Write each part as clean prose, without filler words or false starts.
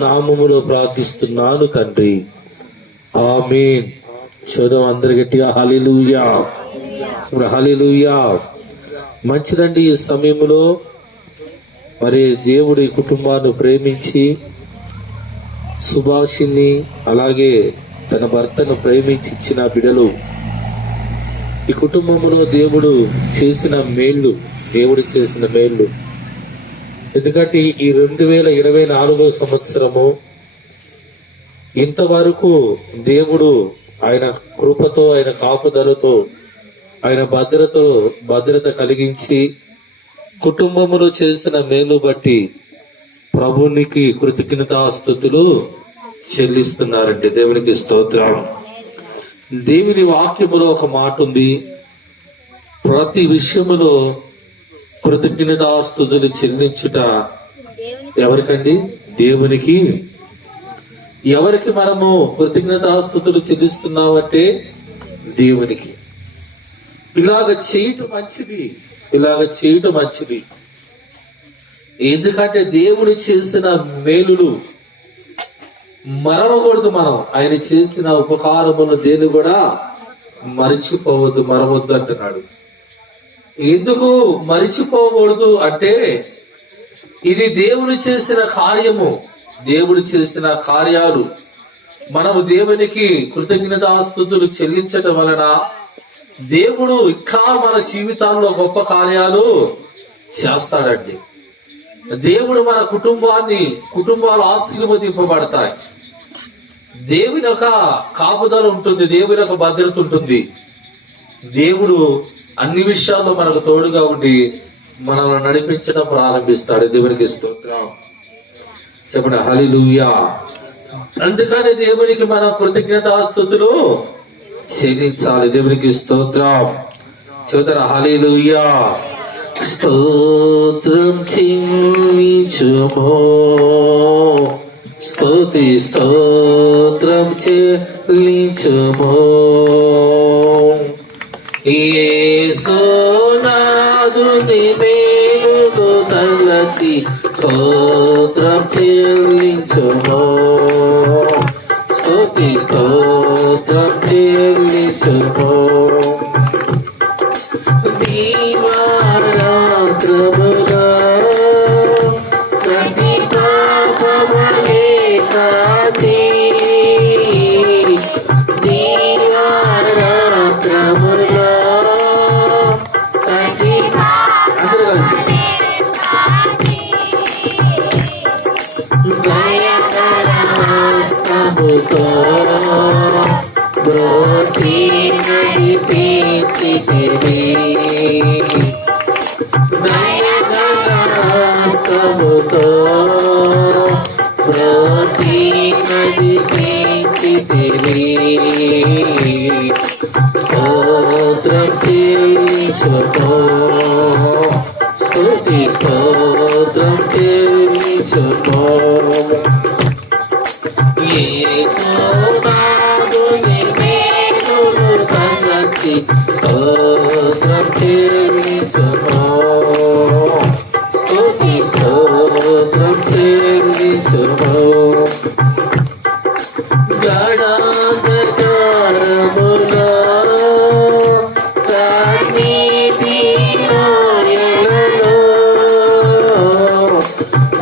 నామములో ప్రార్థిస్తున్నాను తండ్రి, ఆమేన్. చదువు అందరు గట్టిగా హల్లెలూయా, హల్లెలూయా. మంచిదండి. ఈ సమయంలో మరి దేవుడి కుటుంబాన్ని ప్రేమించి సుభాషిని అలాగే తన భర్తను ప్రేమించి ఇచ్చిన బిడలు, ఈ కుటుంబంలో దేవుడు చేసిన మేళ్ళు, ఎందుకంటే ఈ 2024 సంవత్సరము ఇంతవరకు దేవుడు ఆయన కృపతో, ఆయన కాపుదలతో, ఆయన భద్రత కలిగించి కుటుంబములు చేసిన మేలు బట్టి ప్రభునికి కృతజ్ఞతాస్తుతులు చెల్లిస్తున్నారండి. దేవునికి స్తోత్రం. దేవుని వాక్యములో ఒక మాట ఉంది, ప్రతి విషయములో కృతజ్ఞతాస్తుతులు చెల్లించుట ఎవరికండి? దేవునికి. ఎవరికి మనము కృతజ్ఞతాస్తుతులు చెల్లిస్తున్నామంటే దేవునికి. ఇలాగ చేయటం మంచిది. ఎందుకంటే దేవుడు చేసిన మేలులు మరవకూడదు. మనం ఆయన చేసిన ఉపకారములను దేని కూడా మరవద్దు అంటున్నాడు. ఎందుకు మరిచిపోకూడదు అంటే, ఇది దేవుడు చేసిన కార్యము, దేవుడు చేసిన కార్యాలు మనము దేవునికి కృతజ్ఞతాస్తుతులు చెల్లించటం వలన దేవుడు ఇంకా మన జీవితాల్లో గొప్ప కార్యాలు చేస్తాడండి. దేవుడు మన కుటుంబాలు ఆశీర్వదింపబడతాయి. దేవుని యొక్క కాపుదల ఉంటుంది, దేవుని యొక్క భద్రత ఉంటుంది. దేవుడు అన్ని విషయాల్లో మనకు తోడుగా ఉండి మనల్ని నడిపించడం ప్రారంభిస్తాడు. దేవునికి స్తోత్రం. చెప్పండి హల్లెలూయా. అందుకని దేవునికి మనం కృతజ్ఞతాస్తుతులు చెల్లించాలి. దేవునికి స్తోత్రం. చూద్దాం హల్లెలూయా. స్తోత్రం చెల్లించుమో, స్తోత్రం చెల్లించుమో, యేసునాథుని మేలులు తలచి స్తోత్రం చెల్లించుమో, స్తోత్రం చెల్లించుమో. దీవారాత్రములా ప్రతి పాపములే కాచి, దీవారాత్రములా ప్రతి దయకరస్తముతో బ్రోచి నడిపించితివి, దయకరస్తముతో బ్రోచి నడిపించితివి. స్తోత్రం చెల్లించుమో, స్తోత్రం చెల్లించుమో. యేసునాథుని మేలులు తలచి స్తోత్రం చెల్లించుమో, స్తోత్రం చెల్లించుమో. గడాంధకారములో కన్నీటి లోయలలో,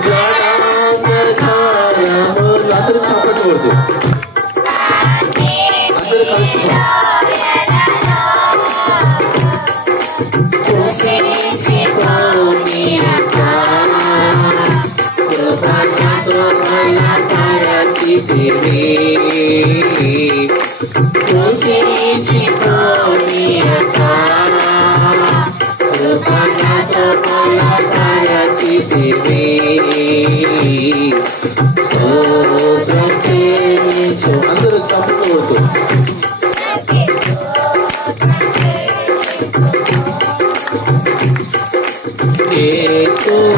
గడాంధకారములో అందరూ చెప్పకూడదు, అందరూ కలిసి అందరూ చెప్పకూడదు.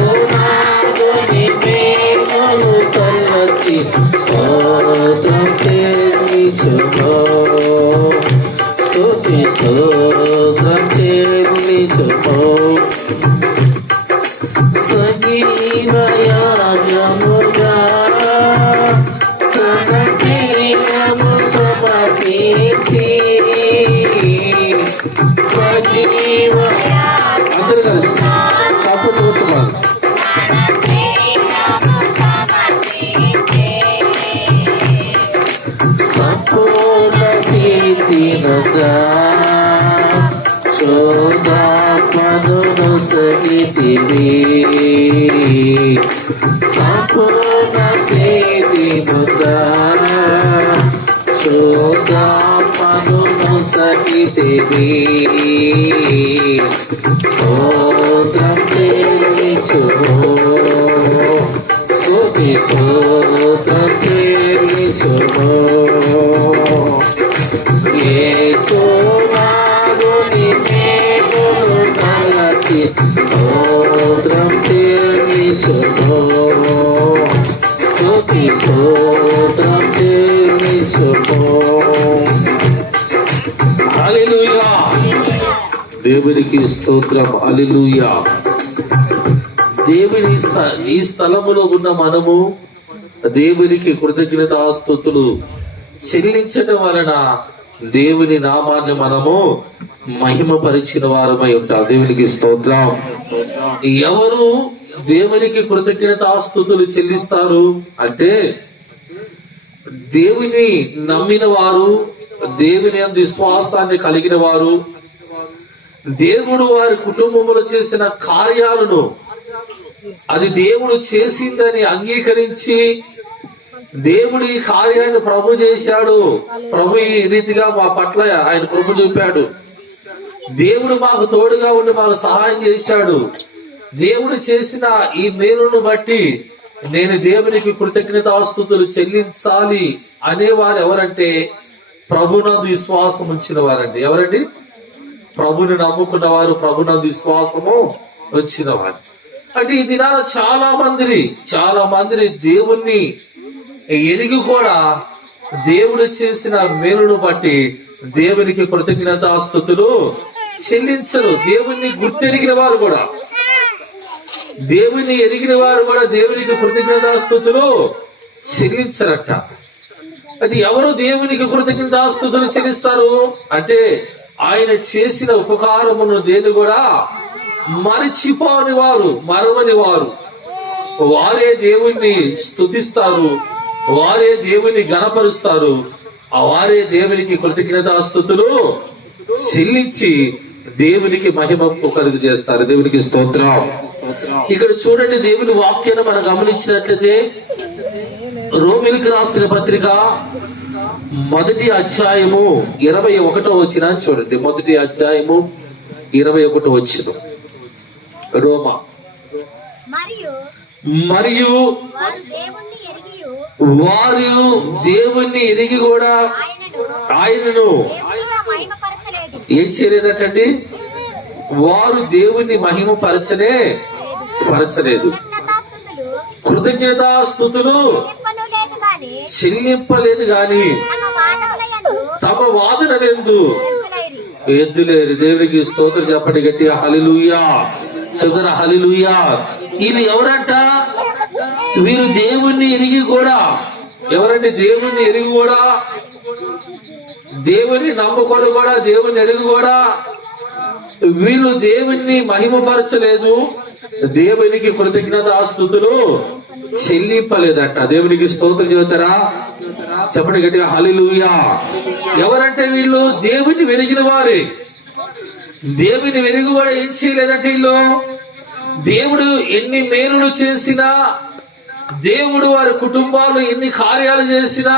యేసునాథుని మేలులు తలచి స్తోత్రం చెల్లించుమో, స్తోత్రం చెల్లించుమో. సజీవ యాగముగా చేసితివి సంపూర్ణ సేవినుగా శోధాత్మను నొసగితివి స్తోత్రం చెల్లించుము స్తుతి స్తోత్రం చెల్లించుము యేసునాథుని మేలులు తలచి స్తోత్రం చెల్లించుము స్తుతి స్తోత్రం చెల్లించుము. హల్లెలూయా. దేవునికి స్తోత్రం. హల్లెలూయా. దేవుని ఈ స్థలములో ఉన్న మనము దేవునికి కృతజ్ఞతాస్తుతులు చెల్లించడం వలన దేవుని నామాన్ని మనము మహిమపరిచిన వారమై ఉంటాం. దేవునికి స్తోత్రం. ఎవరు దేవునికి కృతజ్ఞతాస్తుతులు చెల్లిస్తారు అంటే దేవుని నమ్మిన వారు, దేవుని యందు విశ్వాసాన్ని కలిగిన వారు, దేవుడు వారి కుటుంబంలో చేసిన కార్యాలను అది దేవుడు చేసిందని అంగీకరించి దేవుడు ఈ కార్యాన్ని ప్రభు చేశాడు, ప్రభు ఈ రీతిగా మా పట్ల ఆయన కృప చూపాడు, దేవుడు మాకు తోడుగా ఉండి మాకు సహాయం చేశాడు, దేవుడు చేసిన ఈ మేలును బట్టి నేను దేవునికి కృతజ్ఞతాస్తుతులు చెల్లించాలి అనేవారు ఎవరంటే ప్రభునందు విశ్వాసం ఉంచిన వారండి. ఎవరండి? ప్రభుని నమ్ముకున్న వారు, ప్రభునందు విశ్వాసము వచ్చిన వారు. అంటే ఈ దినాల చాలా మంది దేవుణ్ణి ఎరిగి కూడా దేవుడు చేసిన మేలును బట్టి దేవునికి కృతజ్ఞతాస్తుతులు చెల్లించరు. దేవుణ్ణి గుర్తెరిగిన వారు కూడా, దేవుని ఎరిగిన వారు కూడా దేవునికి కృతజ్ఞతాస్తుతులు చెల్లించరట. అది ఎవరు దేవునికి కృతజ్ఞతాస్తుతులు చెల్లిస్తారు అంటే ఆయన చేసిన ఉపకారమును దేని కూడా మరచిపోని వారు, మరవని వారు, వారే దేవుణ్ణి స్తుతిస్తారు, వారే దేవుని గణపరుస్తారు, వారే దేవునికి కృతజ్ఞతాస్తుతులు చెల్లించి దేవునికి మహిమ కలుగు చేస్తారు. దేవునికి స్తోత్రం. ఇక్కడ చూడండి, దేవుని వాక్యాన్ని మనం గమనించినట్లయితే రోమిలికి రాసిన పత్రిక 1వ అధ్యాయము 21వ వచనం చూడండి. 1వ అధ్యాయము 21వ వచనం. రోమా మరియు వారు దేవుణ్ణి ఎరిగి కూడా ఆయనను ఏం చేయలేదటండి? వారు దేవుణ్ణి పరచలేదు, కృతజ్ఞతాస్తుతులు చెల్లింపలేదు గాని తమ వాదనలందు ఎద్దులేరు. దేవునికి స్తోత్రం చెప్పండి గట్టిగా. హల్లెలూయా. చదుర హల్లెలూయా. వీళ్ళు ఎవరంట? వీరు దేవుణ్ణి ఎరిగి కూడా, ఎవరండి? దేవుణ్ణి ఎరిగి కూడా, దేవుని నమ్ముకొని కూడా, దేవుని ఎరిగి కూడా వీళ్ళు దేవుణ్ణి మహిమపరచలేదు, దేవునికి కృతజ్ఞతాస్తుతులు చెల్లింపలేదట. దేవునికి స్తోత్రం చెబుతారా? చెప్పండి గట్టిగా. హల్లెలూయా. ఎవరంటే వీళ్ళు దేవుని వెలిగిన వారే. దేవుని వెలుగు కూడా ఏం చేయలేదంటే వీళ్ళు దేవుడు ఎన్ని మేలులు చేసినా, దేవుడు వారి కుటుంబాలు ఎన్ని కార్యాలు చేసినా,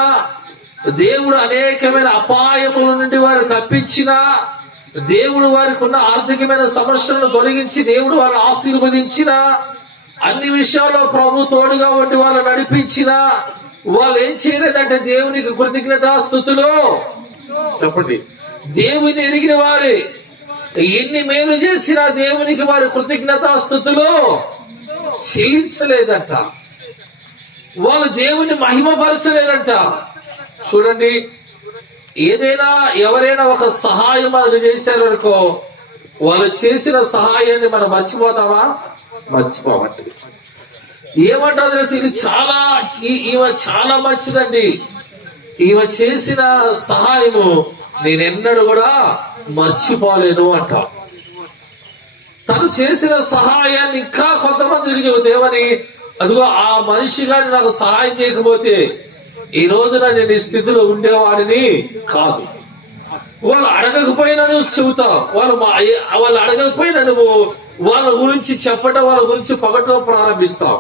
దేవుడు అనేకమైన అపాయముల నుండి వారు తప్పించినా, దేవుడు వారికి ఉన్న ఆర్థికమైన సమస్యలను తొలగించి దేవుడు వారిని ఆశీర్వదించిన, అన్ని విషయాల్లో ప్రభు తోడుగా ఉండి వాళ్ళు నడిపించిన, వాళ్ళు ఏం చేయలేదంటే దేవునికి కృతజ్ఞతాస్తుతులు. చెప్పండి. దేవుని ఎరిగిన వారే ఎన్ని మేలు చేసినా దేవునికి వారి కృతజ్ఞతాస్తుతులు చెల్లించలేదంట. వాళ్ళు దేవుని మహిమపరచలేదంట. చూడండి, ఏదైనా ఎవరైనా ఒక సహాయం మనకు చేశారనుకో, వాళ్ళు చేసిన సహాయాన్ని మనం మర్చిపోతామా? మర్చిపోమండి. ఏమంటారు తెలుసు? ఈమె చాలా మంచిదండి, ఈమె చేసిన సహాయము నేనెన్నడూ కూడా మర్చిపోలేను అంట. తను చేసిన సహాయాన్ని ఇంకా కొంతమందికి చెబుతేమని, అదిగో ఆ మనిషి గాని నాకు సహాయం చేయకపోతే ఈ రోజున నేను ఈ స్థితిలో ఉండేవాడిని కాదు. వాళ్ళు అడగకపోయినా నువ్వు చెబుతావు, వాళ్ళు అడగకపోయినా నువ్వు వాళ్ళ గురించి చెప్పటం, వాళ్ళ గురించి పొగటం ప్రారంభిస్తాం.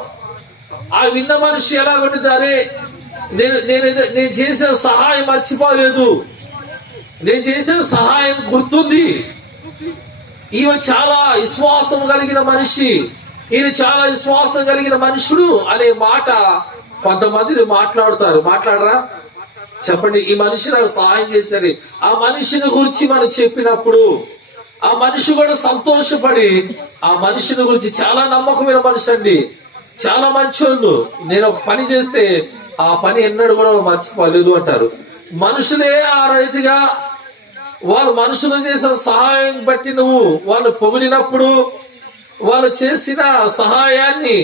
ఆ విన్న మనిషి ఎలా ఉంటుంది, అరే నేను చేసిన సహాయం మర్చిపోలేదు, నేను చేసిన సహాయం గుర్తుంది, ఈమె చాలా విశ్వాసం కలిగిన మనిషి, ఈయన చాలా విశ్వాసం కలిగిన మనుషుడు అనే మాట కొంతమంది మాట్లాడతారు. మాట్లాడరా చెప్పండి. ఈ మనిషి నాకు సహాయం చేశారు, ఆ మనిషిని గురించి మనం చెప్పినప్పుడు ఆ మనిషి కూడా సంతోషపడి ఆ మనిషిని గురించి, చాలా నమ్మకమైన మనిషి అండి, చాలా మంచోళ్ళు, నేను ఒక పని చేస్తే ఆ పని ఎన్నడూ కూడా మర్చిపోలేదు అంటారు. మనుషులే ఆ రైతుగా వాళ్ళు మనుషులు చేసిన సహాయం బట్టి నువ్వు వాళ్ళు పొగిడినప్పుడు, వాళ్ళు చేసిన సహాయాన్ని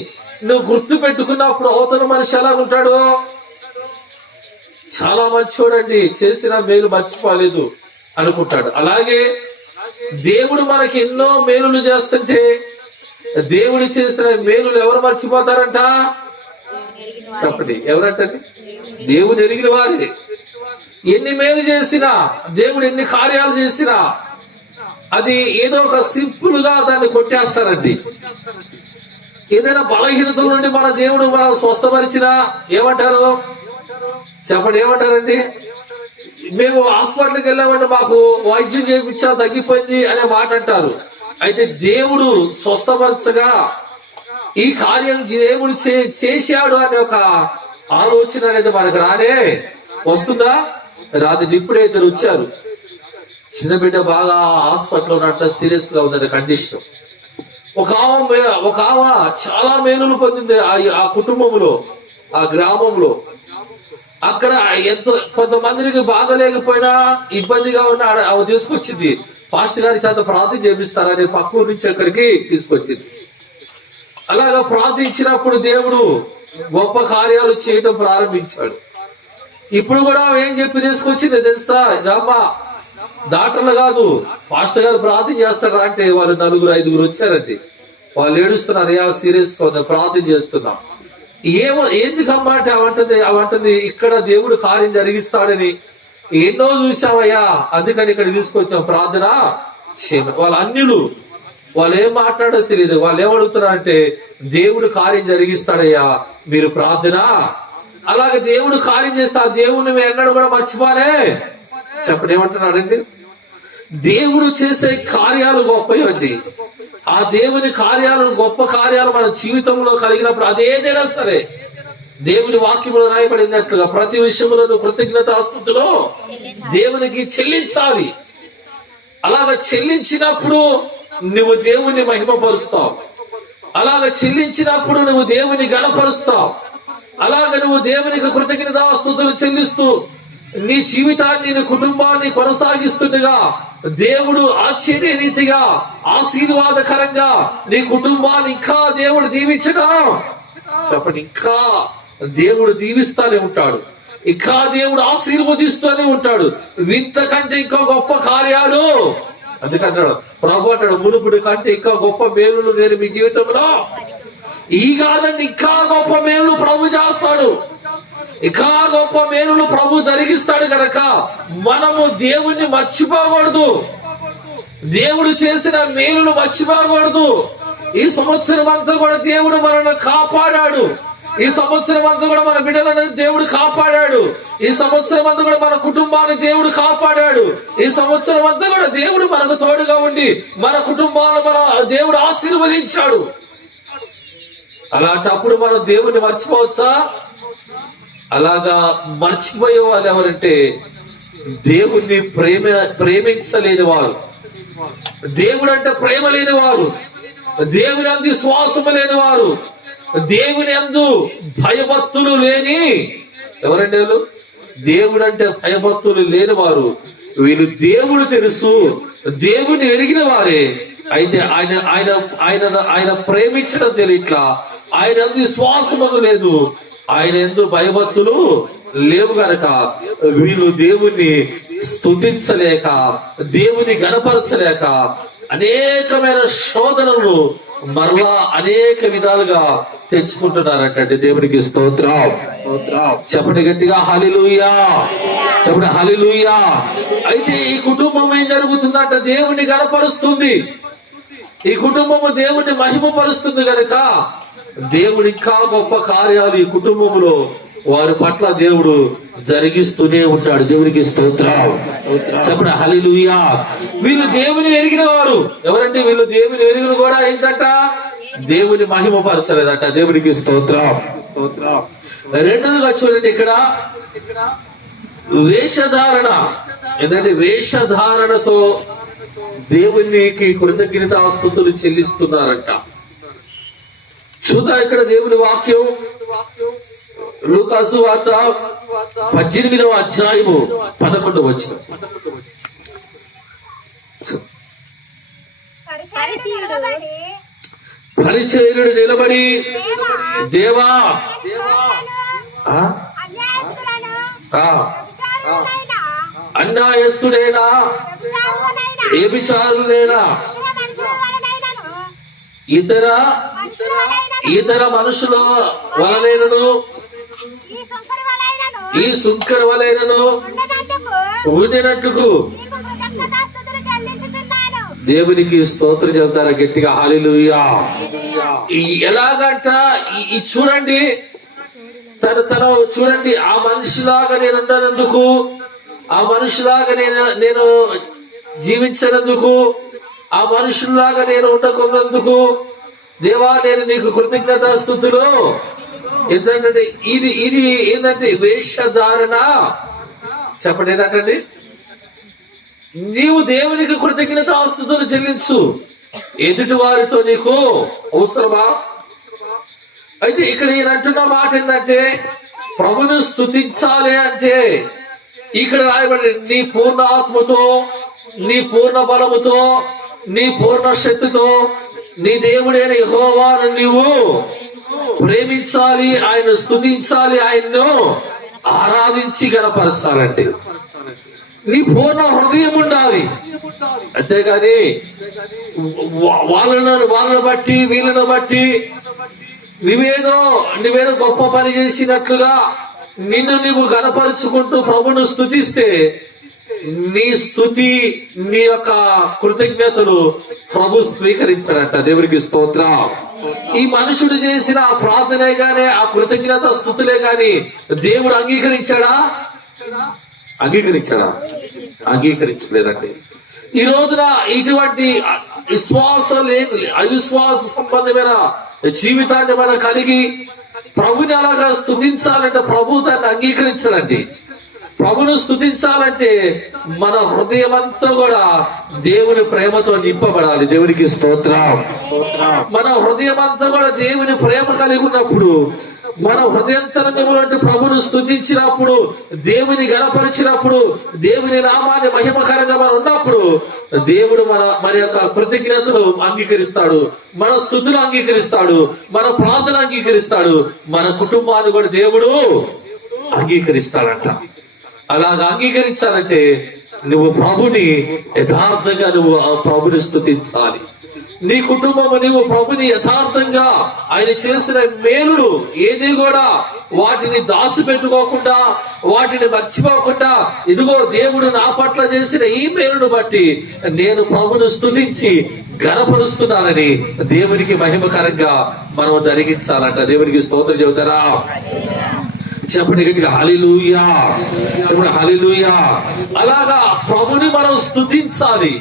నువ్వు గుర్తు పెట్టుకున్నప్పుడు అవతల మనిషి ఎలా ఉంటాడు, చాలా మంచోడండి, చేసిన మేలు మర్చిపోలేదు అనుకుంటాడు. అలాగే దేవుడు మనకి ఎన్నో మేలులు చేస్తుంటే దేవుడు చేసిన మేలులు ఎవరు మర్చిపోతారంట చెప్పండి, ఎవరంటండి? దేవుడు ఎరిగిన వారే. ఎన్ని మేలు చేసినా, దేవుడు ఎన్ని కార్యాలు చేసినా అది ఏదో ఒక సింపుల్ గా దాన్ని కొట్టేస్తారండి. ఏదైనా బలహీనతల నుండి మన దేవుడు మనం స్వస్థపరిచినా ఏమంటారు చెప్పండి, ఏమంటారండి? మేము హాస్పిటల్కి వెళ్ళామంటే మాకు వైద్యం చేయించా తగ్గిపోయింది అనే మాట అంటారు. అయితే దేవుడు స్వస్థపరచగా ఈ కార్యం దేవుడు చేశాడు అనే ఒక ఆలోచన అనేది మనకు రానే వస్తుందా? రాదు. ఇప్పుడే ఇద్దరు వచ్చారు, చిన్న బిడ్డ బాగా హాస్పిటల్లో ఉన్నట్టు సీరియస్ గా ఉందండి కండిషన్. ఒక ఆమె చాలా మేలులు పొందింది ఆ కుటుంబంలో, ఆ గ్రామంలో. అక్కడ ఎంతో కొంతమందికి బాగలేకపోయినా ఇబ్బందిగా ఉన్న ఆమె తీసుకొచ్చింది. పాస్టర్ గారి చేత ప్రార్థన చేపిస్తారని పక్కూరు నుంచి అక్కడికి తీసుకొచ్చింది. అలాగా ప్రార్థించినప్పుడు దేవుడు గొప్ప కార్యాలు చేయడం ప్రారంభించాడు. ఇప్పుడు కూడా ఏం చెప్పి తీసుకొచ్చింది తెలుసా? రామ్మా, డాక్టర్లు కాదు, పాస్టర్ గారు ప్రార్థన చేస్తారా అంటే వాళ్ళు 4-5 వచ్చారండి. వాళ్ళు ఏడుస్తున్నారు, సీరియస్ గా ప్రార్థన చేస్తున్నాం. ఎందుకమ్మా అంటే అవంటుంది ఇక్కడ దేవుడు కార్యం జరిగిస్తాడని ఎన్నో చూసావయ్యా, అందుకని ఇక్కడ తీసుకొచ్చాం ప్రార్థన చేయమని. వాళ్ళ అన్యులు, వాళ్ళు ఏం మాట్లాడో తెలియదు. వాళ్ళు ఏమడుగుతున్నారు అంటే దేవుడు కార్యం జరిగిస్తాడయ్యా, మీరు ప్రార్థన. అలాగే దేవుడు కార్యం చేస్తే ఆ దేవుడిని మేము ఎన్నడూ కూడా మర్చిపోలే. చెప్పండి, ఏమంటున్నాడండి? దేవుడు చేసే కార్యాలు గొప్పవండి. ఆ దేవుని కార్యాలు, గొప్ప కార్యాలు మన జీవితంలో కలిగినప్పుడు అదేదైనా సరే దేవుని వాక్యంలో రాయబడినట్లుగా ప్రతి విషయంలో కృతజ్ఞతాస్తుతిలో దేవునికి చెల్లించాలి. అలాగ చెల్లించినప్పుడు నువ్వు దేవుని మహిమపరుస్తావు, అలాగ చెల్లించినప్పుడు నువ్వు దేవుని గణపరుస్తావు. అలాగ నువ్వు దేవునికి కృతజ్ఞతాస్తుతులు చెల్లిస్తూ నీ జీవితాన్ని, నీ కుటుంబాన్ని కొనసాగిస్తుండగా దేవుడు ఆశ్చర్య రీతిగా ఆశీర్వాదకరంగా నీ కుటుంబాన్ని ఇంకా దేవుడు దీవించడం చెప్పండి, ఇంకా దేవుడు దీవిస్తానే ఉంటాడు, ఇంకా దేవుడు ఆశీర్వదిస్తూనే ఉంటాడు. వింత కంటే ఇంకా గొప్ప కార్యాలు, అందుకంటాడు ప్రభు అంటాడు, మునుపుడు కంటే ఇంకా గొప్ప మేలులు నేను మీ జీవితంలో ఈ కాదండి, ఇంకా గొప్ప మేలు ప్రభు చేస్తాడు, ఇంకా గొప్ప మేలులు ప్రభు జరిగిస్తాడు. కనుక మనము దేవుణ్ణి మర్చిపోకూడదు, దేవుడు చేసిన మేలులు మర్చిపోకూడదు. ఈ సంవత్సరం అంతా కూడా దేవుడు మనల్ని కాపాడాడు, ఈ సంవత్సరం అంతా కూడా మన బిడ్డలను దేవుడు కాపాడాడు, ఈ సంవత్సరం అంతా కూడా మన కుటుంబాన్ని దేవుడు కాపాడాడు, ఈ సంవత్సరం అంతా కూడా దేవుడు మనకు తోడుగా ఉండి మన కుటుంబాలను మన దేవుడు ఆశీర్వదించాడు. అలాంటప్పుడు మనం దేవుణ్ణి మర్చిపోవచ్చా? అలాగా మర్చిపోయే వాళ్ళు ఎవరంటే దేవుణ్ణి ప్రేమించలేని వారు, దేవుడు అంటే ప్రేమ లేని వారు, దేవుని అందు విశ్వాసము లేని వారు, దేవుని అందు భయభక్తులు లేని ఎవరంటే వాళ్ళు దేవుడు అంటే భయభక్తులు లేని వారు. వీళ్ళు దేవుడు తెలుసు, దేవుని ఎరిగిన వారే, అయితే ఆయన ఆయన ఆయన ఆయన ప్రేమించడం తెలియట్లా, ఆయన అందు విశ్వాసము లేదు, ఆయన ఎందు భయభక్తులు లేవు గనక వీళ్ళు దేవుణ్ణి స్తుతించలేక, దేవుని గణపరచలేక అనేకమైన శోధనలు మరలా అనేక విధాలుగా తెచ్చుకుంటున్నారంటే దేవునికి స్తోత్రం. చెప్పండి గట్టిగా హల్లెలూయా, చెప్పండి హల్లెలూయా. అయితే ఈ కుటుంబం ఏం జరుగుతుందంటే దేవుని గణపరుస్తుంది, ఈ కుటుంబము దేవుని మహిమపరుస్తుంది కనుక దేవుడు ఇంకా గొప్ప కార్యాలు ఈ కుటుంబంలో వారి పట్ల దేవుడు జరిగిస్తూనే ఉంటాడు. దేవునికి స్తోత్రం. చెప్పండి హల్లెలూయా. వీళ్ళు దేవుని ఎరిగిన వారు. ఎవరంటే వీళ్ళు దేవుని ఎరిగిన కూడా ఏంటంట, దేవుని మహిమపరచలేదట. దేవునికి స్తోత్రం. రెండోదిగా చూడండి, ఇక్కడ వేషధారణ. ఏంటంటే వేషధారణతో దేవునికి కృతజ్ఞతాస్తుతులు చెల్లిస్తున్నారంట. చూద్దాం ఇక్కడ దేవుని వాక్యం, లూకాసు వార్త 18వ అధ్యాయము 11వ వచనం. పరిచయుడు నిలబడి, దేవా అన్యాయస్తుడైనా వ్యభిచారులైనా ఇతర మనుషుల వలనైనను ఈ సుంకర వలైనను ఉండినట్టుకు దేవునికి స్తోత్రం చెబుతారా గట్టిగా? హల్లెలూయా. ఎలాగంట ఈ చూడండి, తన చూడండి, ఆ మనిషిలాగా నేను ఉండనందుకు, ఆ మనిషిలాగా నేను జీవించినందుకు, ఆ మనుషుల్లాగా నేను ఉండకున్నందుకు దేవా నేను నీకు కృతజ్ఞతాస్తుతులు. ఏంటంటే ఇది ఏంటంటే వేషధారణ. చెప్పండి ఏంటంటే, నీవు దేవునికి కృతజ్ఞతాస్తుతులు చెల్లించు, ఎదుటి వారితో నీకు అవసరమా? అయితే ఇక్కడ ఈయన అంటున్న మాట ఏంటంటే, ప్రభును స్తుతించాలి అంటే ఇక్కడ రాయబడి నీ పూర్ణ ఆత్మతో, నీ పూర్ణ బలముతో, నీ పూర్ణ శక్తితో నీ దేవుడైన యెహోవాను నీవు ప్రేమించాలి, ఆయన స్తుతించాలి, ఆయన్ను ఆరాధించి గణపరచాలంటే నీ పూర్ణ హృదయం ఉండాలి. అంతేగాని వాళ్ళను బట్టి వీళ్ళను బట్టి నువ్వేదో గొప్ప పని చేసినట్లుగా నిన్ను నువ్వు గణపరుచుకుంటూ ప్రభును స్తుతిస్తే నీ స్తుతి, నీ యొక్క కృతజ్ఞతలు ప్రభు స్వీకరించారంట. దేవునికి స్తోత్రం. ఈ మనుషుడు చేసిన ఆ ప్రార్థనే గాని, ఆ కృతజ్ఞత స్తుతులే గాని దేవుడు అంగీకరించాడా? అంగీకరించలేదండి. ఈ రోజున ఇటువంటి అవిశ్వాస సంబంధమైన జీవితాన్ని మనం కలిగి ప్రభుని అలాగా స్తుతించాలంటే ప్రభు దాన్ని అంగీకరించాలండి. ప్రభును స్తుతించాలంటే మన హృదయం అంతా కూడా దేవుని ప్రేమతో నింపబడాలి. దేవునికి స్తోత్రం. మన హృదయం అంతా కూడా దేవుని ప్రేమ కలిగి ఉన్నప్పుడు, మన హృదయంతరంగంలో ప్రభును స్తుతించినప్పుడు, దేవుని గణపరిచినప్పుడు, దేవుని నామాన్ని మహిమకరంగా మనం ఉన్నప్పుడు దేవుడు మన యొక్క కృతజ్ఞతలు అంగీకరిస్తాడు, మన స్తుతులు అంగీకరిస్తాడు, మన ప్రార్థన అంగీకరిస్తాడు, మన కుటుంబాన్ని కూడా దేవుడు అంగీకరిస్తాడంట. అలాగా అంగీకరించాలంటే నువ్వు ప్రభుని యథార్థంగా నువ్వు ఆ ప్రభుని స్తుతించాలి. నీ కుటుంబము నువ్వు ప్రభుని యథార్థంగా ఆయన చేసిన మేలులు ఏది కూడా వాటిని దాచిపెట్టుకోకుండా, వాటిని మర్చిపోకుండా, ఇదిగో దేవుడు నా పట్ల చేసిన ఈ మేలును బట్టి నేను ప్రభును స్తుతించి గణపరుస్తున్నానని దేవునికి మహిమకరంగా మనం జరిగించాలంట. దేవునికి స్తోత్రం చెబుతారా? చెప్పండి గట్టిగా హల్లెలూయా. చెప్పండి హల్లెలూయా. అలాగా ప్రభుని మనం స్తుతించాలి.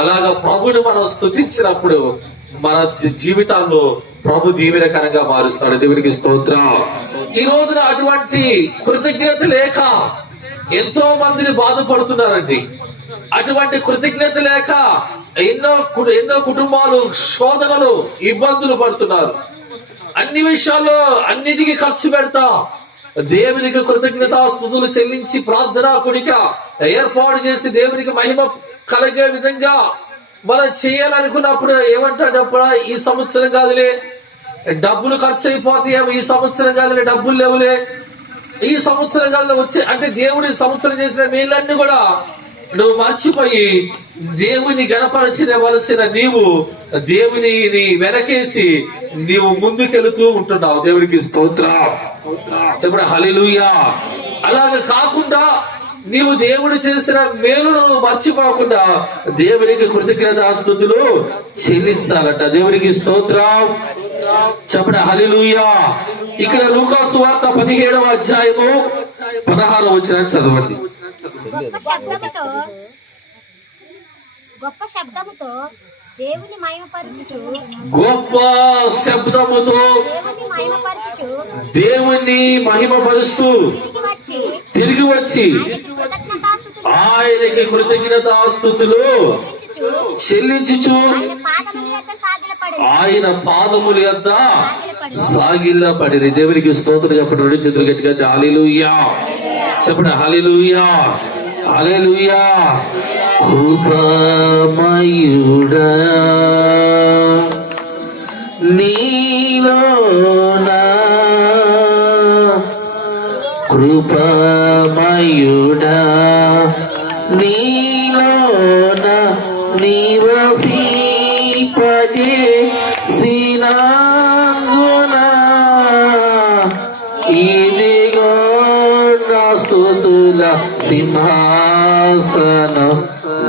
అలాగా ప్రభుని మనం స్తుతించినప్పుడు మన జీవితాల్లో ప్రభు దీవెనకరంగా మారుస్తాడు. దేవునికి స్తోత్రం. ఈ రోజున అటువంటి కృతజ్ఞత లేక ఎంతో మందిని బాధపడుతున్నారండి. అటువంటి కృతజ్ఞత లేక ఎన్నో కుటుంబాలు శోధనలు, ఇబ్బందులు పడుతున్నారు. అన్ని విషయాల్లో అన్నిటికీ ఖర్చు పెడతా దేవునికి కృతజ్ఞతాస్తుతులు చెల్లించి ప్రార్థనా కూడిక ఏర్పాటు చేసి దేవునికి మహిమ కలిగే విధంగా మనం చేయాలనుకున్నప్పుడు ఏమంటాడప్పుడు, ఈ సంవత్సరం కాదులే డబ్బులు ఖర్చు అయిపోతాయేమో, ఈ సంవత్సరం కాదులే డబ్బులు లేవులే, ఈ సంవత్సరం కాదులే వచ్చే అంటే దేవుడి సంవత్సరం చేసిన మేలన్నీ కూడా నువ్వు మర్చిపోయి దేవుని గణపరచవలసిన నీవు దేవుని వెనకేసి నీవు ముందుకెళుతూ ఉంటున్నావు. దేవునికి స్తోత్రం. చెప్పండి హల్లెలూయా. అలాగ కాకుండా నీవు దేవుడు చేసిన మేలును మర్చిపోకుండా దేవునికి కృతజ్ఞతాస్తుతులు చెల్లించాలట. దేవునికి స్తోత్రం. చెప్పండి హల్లెలూయా. ఇక్కడ లూకా సువార్త 17వ అధ్యాయము 16వ వచనాన్ని చదవండి. గొప్ప శబ్దముతో దేవుని మహిమపరచుచు, గొప్ప శబ్దముతో దేవుని మహిమపరుస్తూ తిరిగి వచ్చి ఆయనకి కృతజ్ఞతాస్తుతులు చెల్లించుచు ఆయన పాదముల యొద్ద సాగిలపడిరి. దేవునికి స్తోత్రం. చెప్పండి రెండు చేతులు గట్టిగా హల్లెలూయా చెప్పండి. హల్లెలూయా హల్లెలూయా. కృపామయుడా నీలోనా, కృపామయుడా నీలోనా నివసింపజేసినందునా ఇదిగో నా స్తుతుల సింహాసనం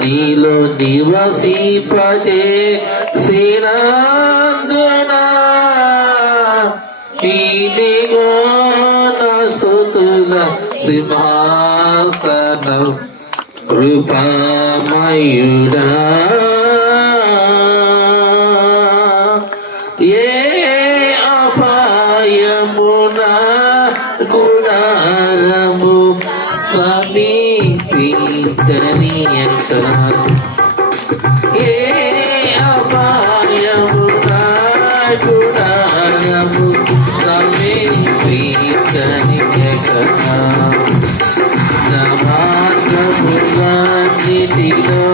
నీలో నివసింపజేసినందునా ఇదిగో నా స్తుతుల సింహాసనం కృపామయుడా. ఏ అపాయమున గుడారము సమీపించనీయక, ఏ అపాయమున గుడారము సమీపించనీయక, నా మార్గములన్నిటిలో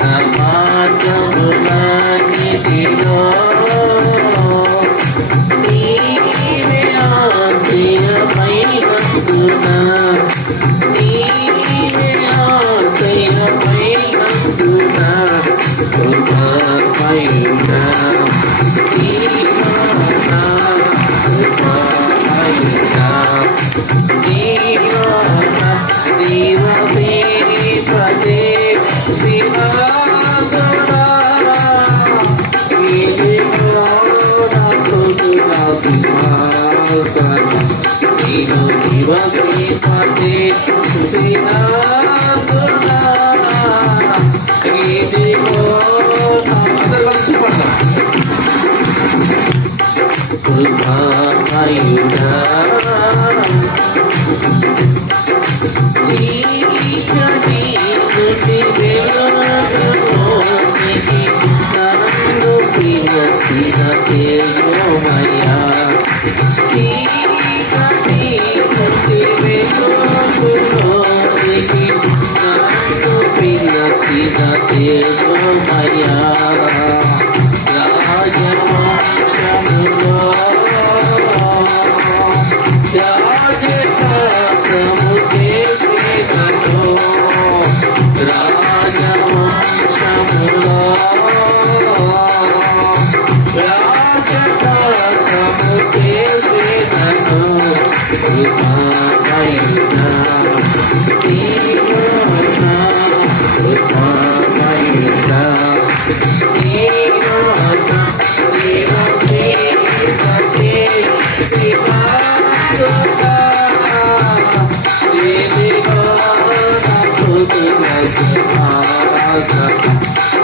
నా మార్గములన్నిటిలో నీవే ఆశ్రయమైనందునా, నీవే ఆశ్రయమైనందునా కృపామయుడా నీలోనా, కృపామయుడా నీలోనా నివసింపజేసినందునా ఇదిగో నా స్తుతుల సింహాసనం నీలో నివసింపజేసినందునా ఇదిగో నా కృపామయుడా. చీకటి నుండి వెలుగులోనికి నన్ను పిలిచిన తేజోమయా, చీకటి నుండి వెలుగులోనికి నన్ను పిలిచిన తేజోమయా, రాజవంశములో రాజవంశము చేసేదను, రాజవంశములో రాజవంశము చేసేదను కృపామయుడా నీలోనా, కృపామయుడా నీలోనా నివసింపజేసినందునా ఇదిగో నా స్తుతుల సింహాసనం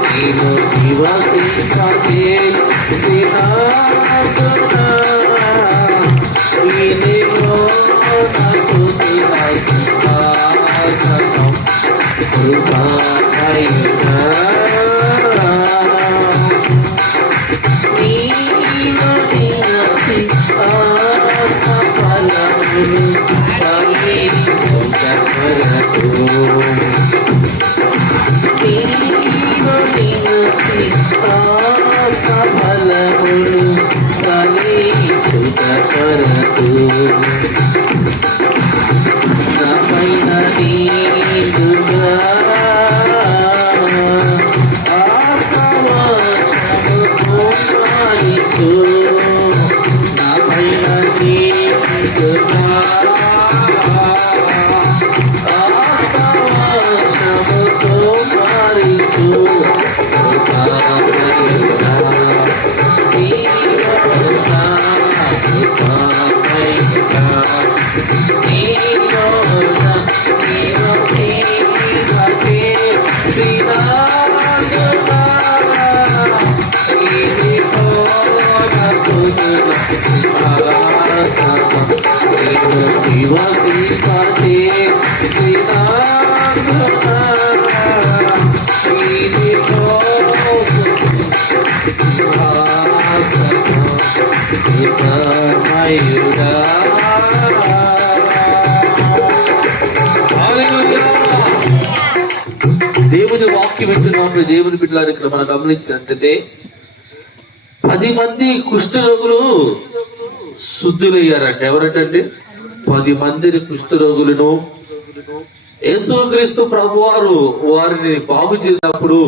నీలో నివసింపజేసినందునా ఇదిగో నా స్తుతుల సింహాసనం కృపామయుడా. నీలో నివసి ఆత్మఫలములు ఫలించుటకొరకు, నీలో నివసి ఆత్మఫలములు ఫలించుటకొరకు, నా పైన నీడుగా ఆత్మవర్షము కుమ్మరించు, నా పైన నీడుగా దేవుని వాక్యం వింటున్నప్పుడు దేవుని బిడ్డలు ఇక్కడ మనం గమనించినట్లయితే 10 మంది కుష్ఠరోగులు శుద్ధులయ్యారంట. ఎవరంటే 10 మందిని కుష్ఠరోగులను యేసుక్రీస్తు ప్రభువారు వారిని బాగు చేసినప్పుడు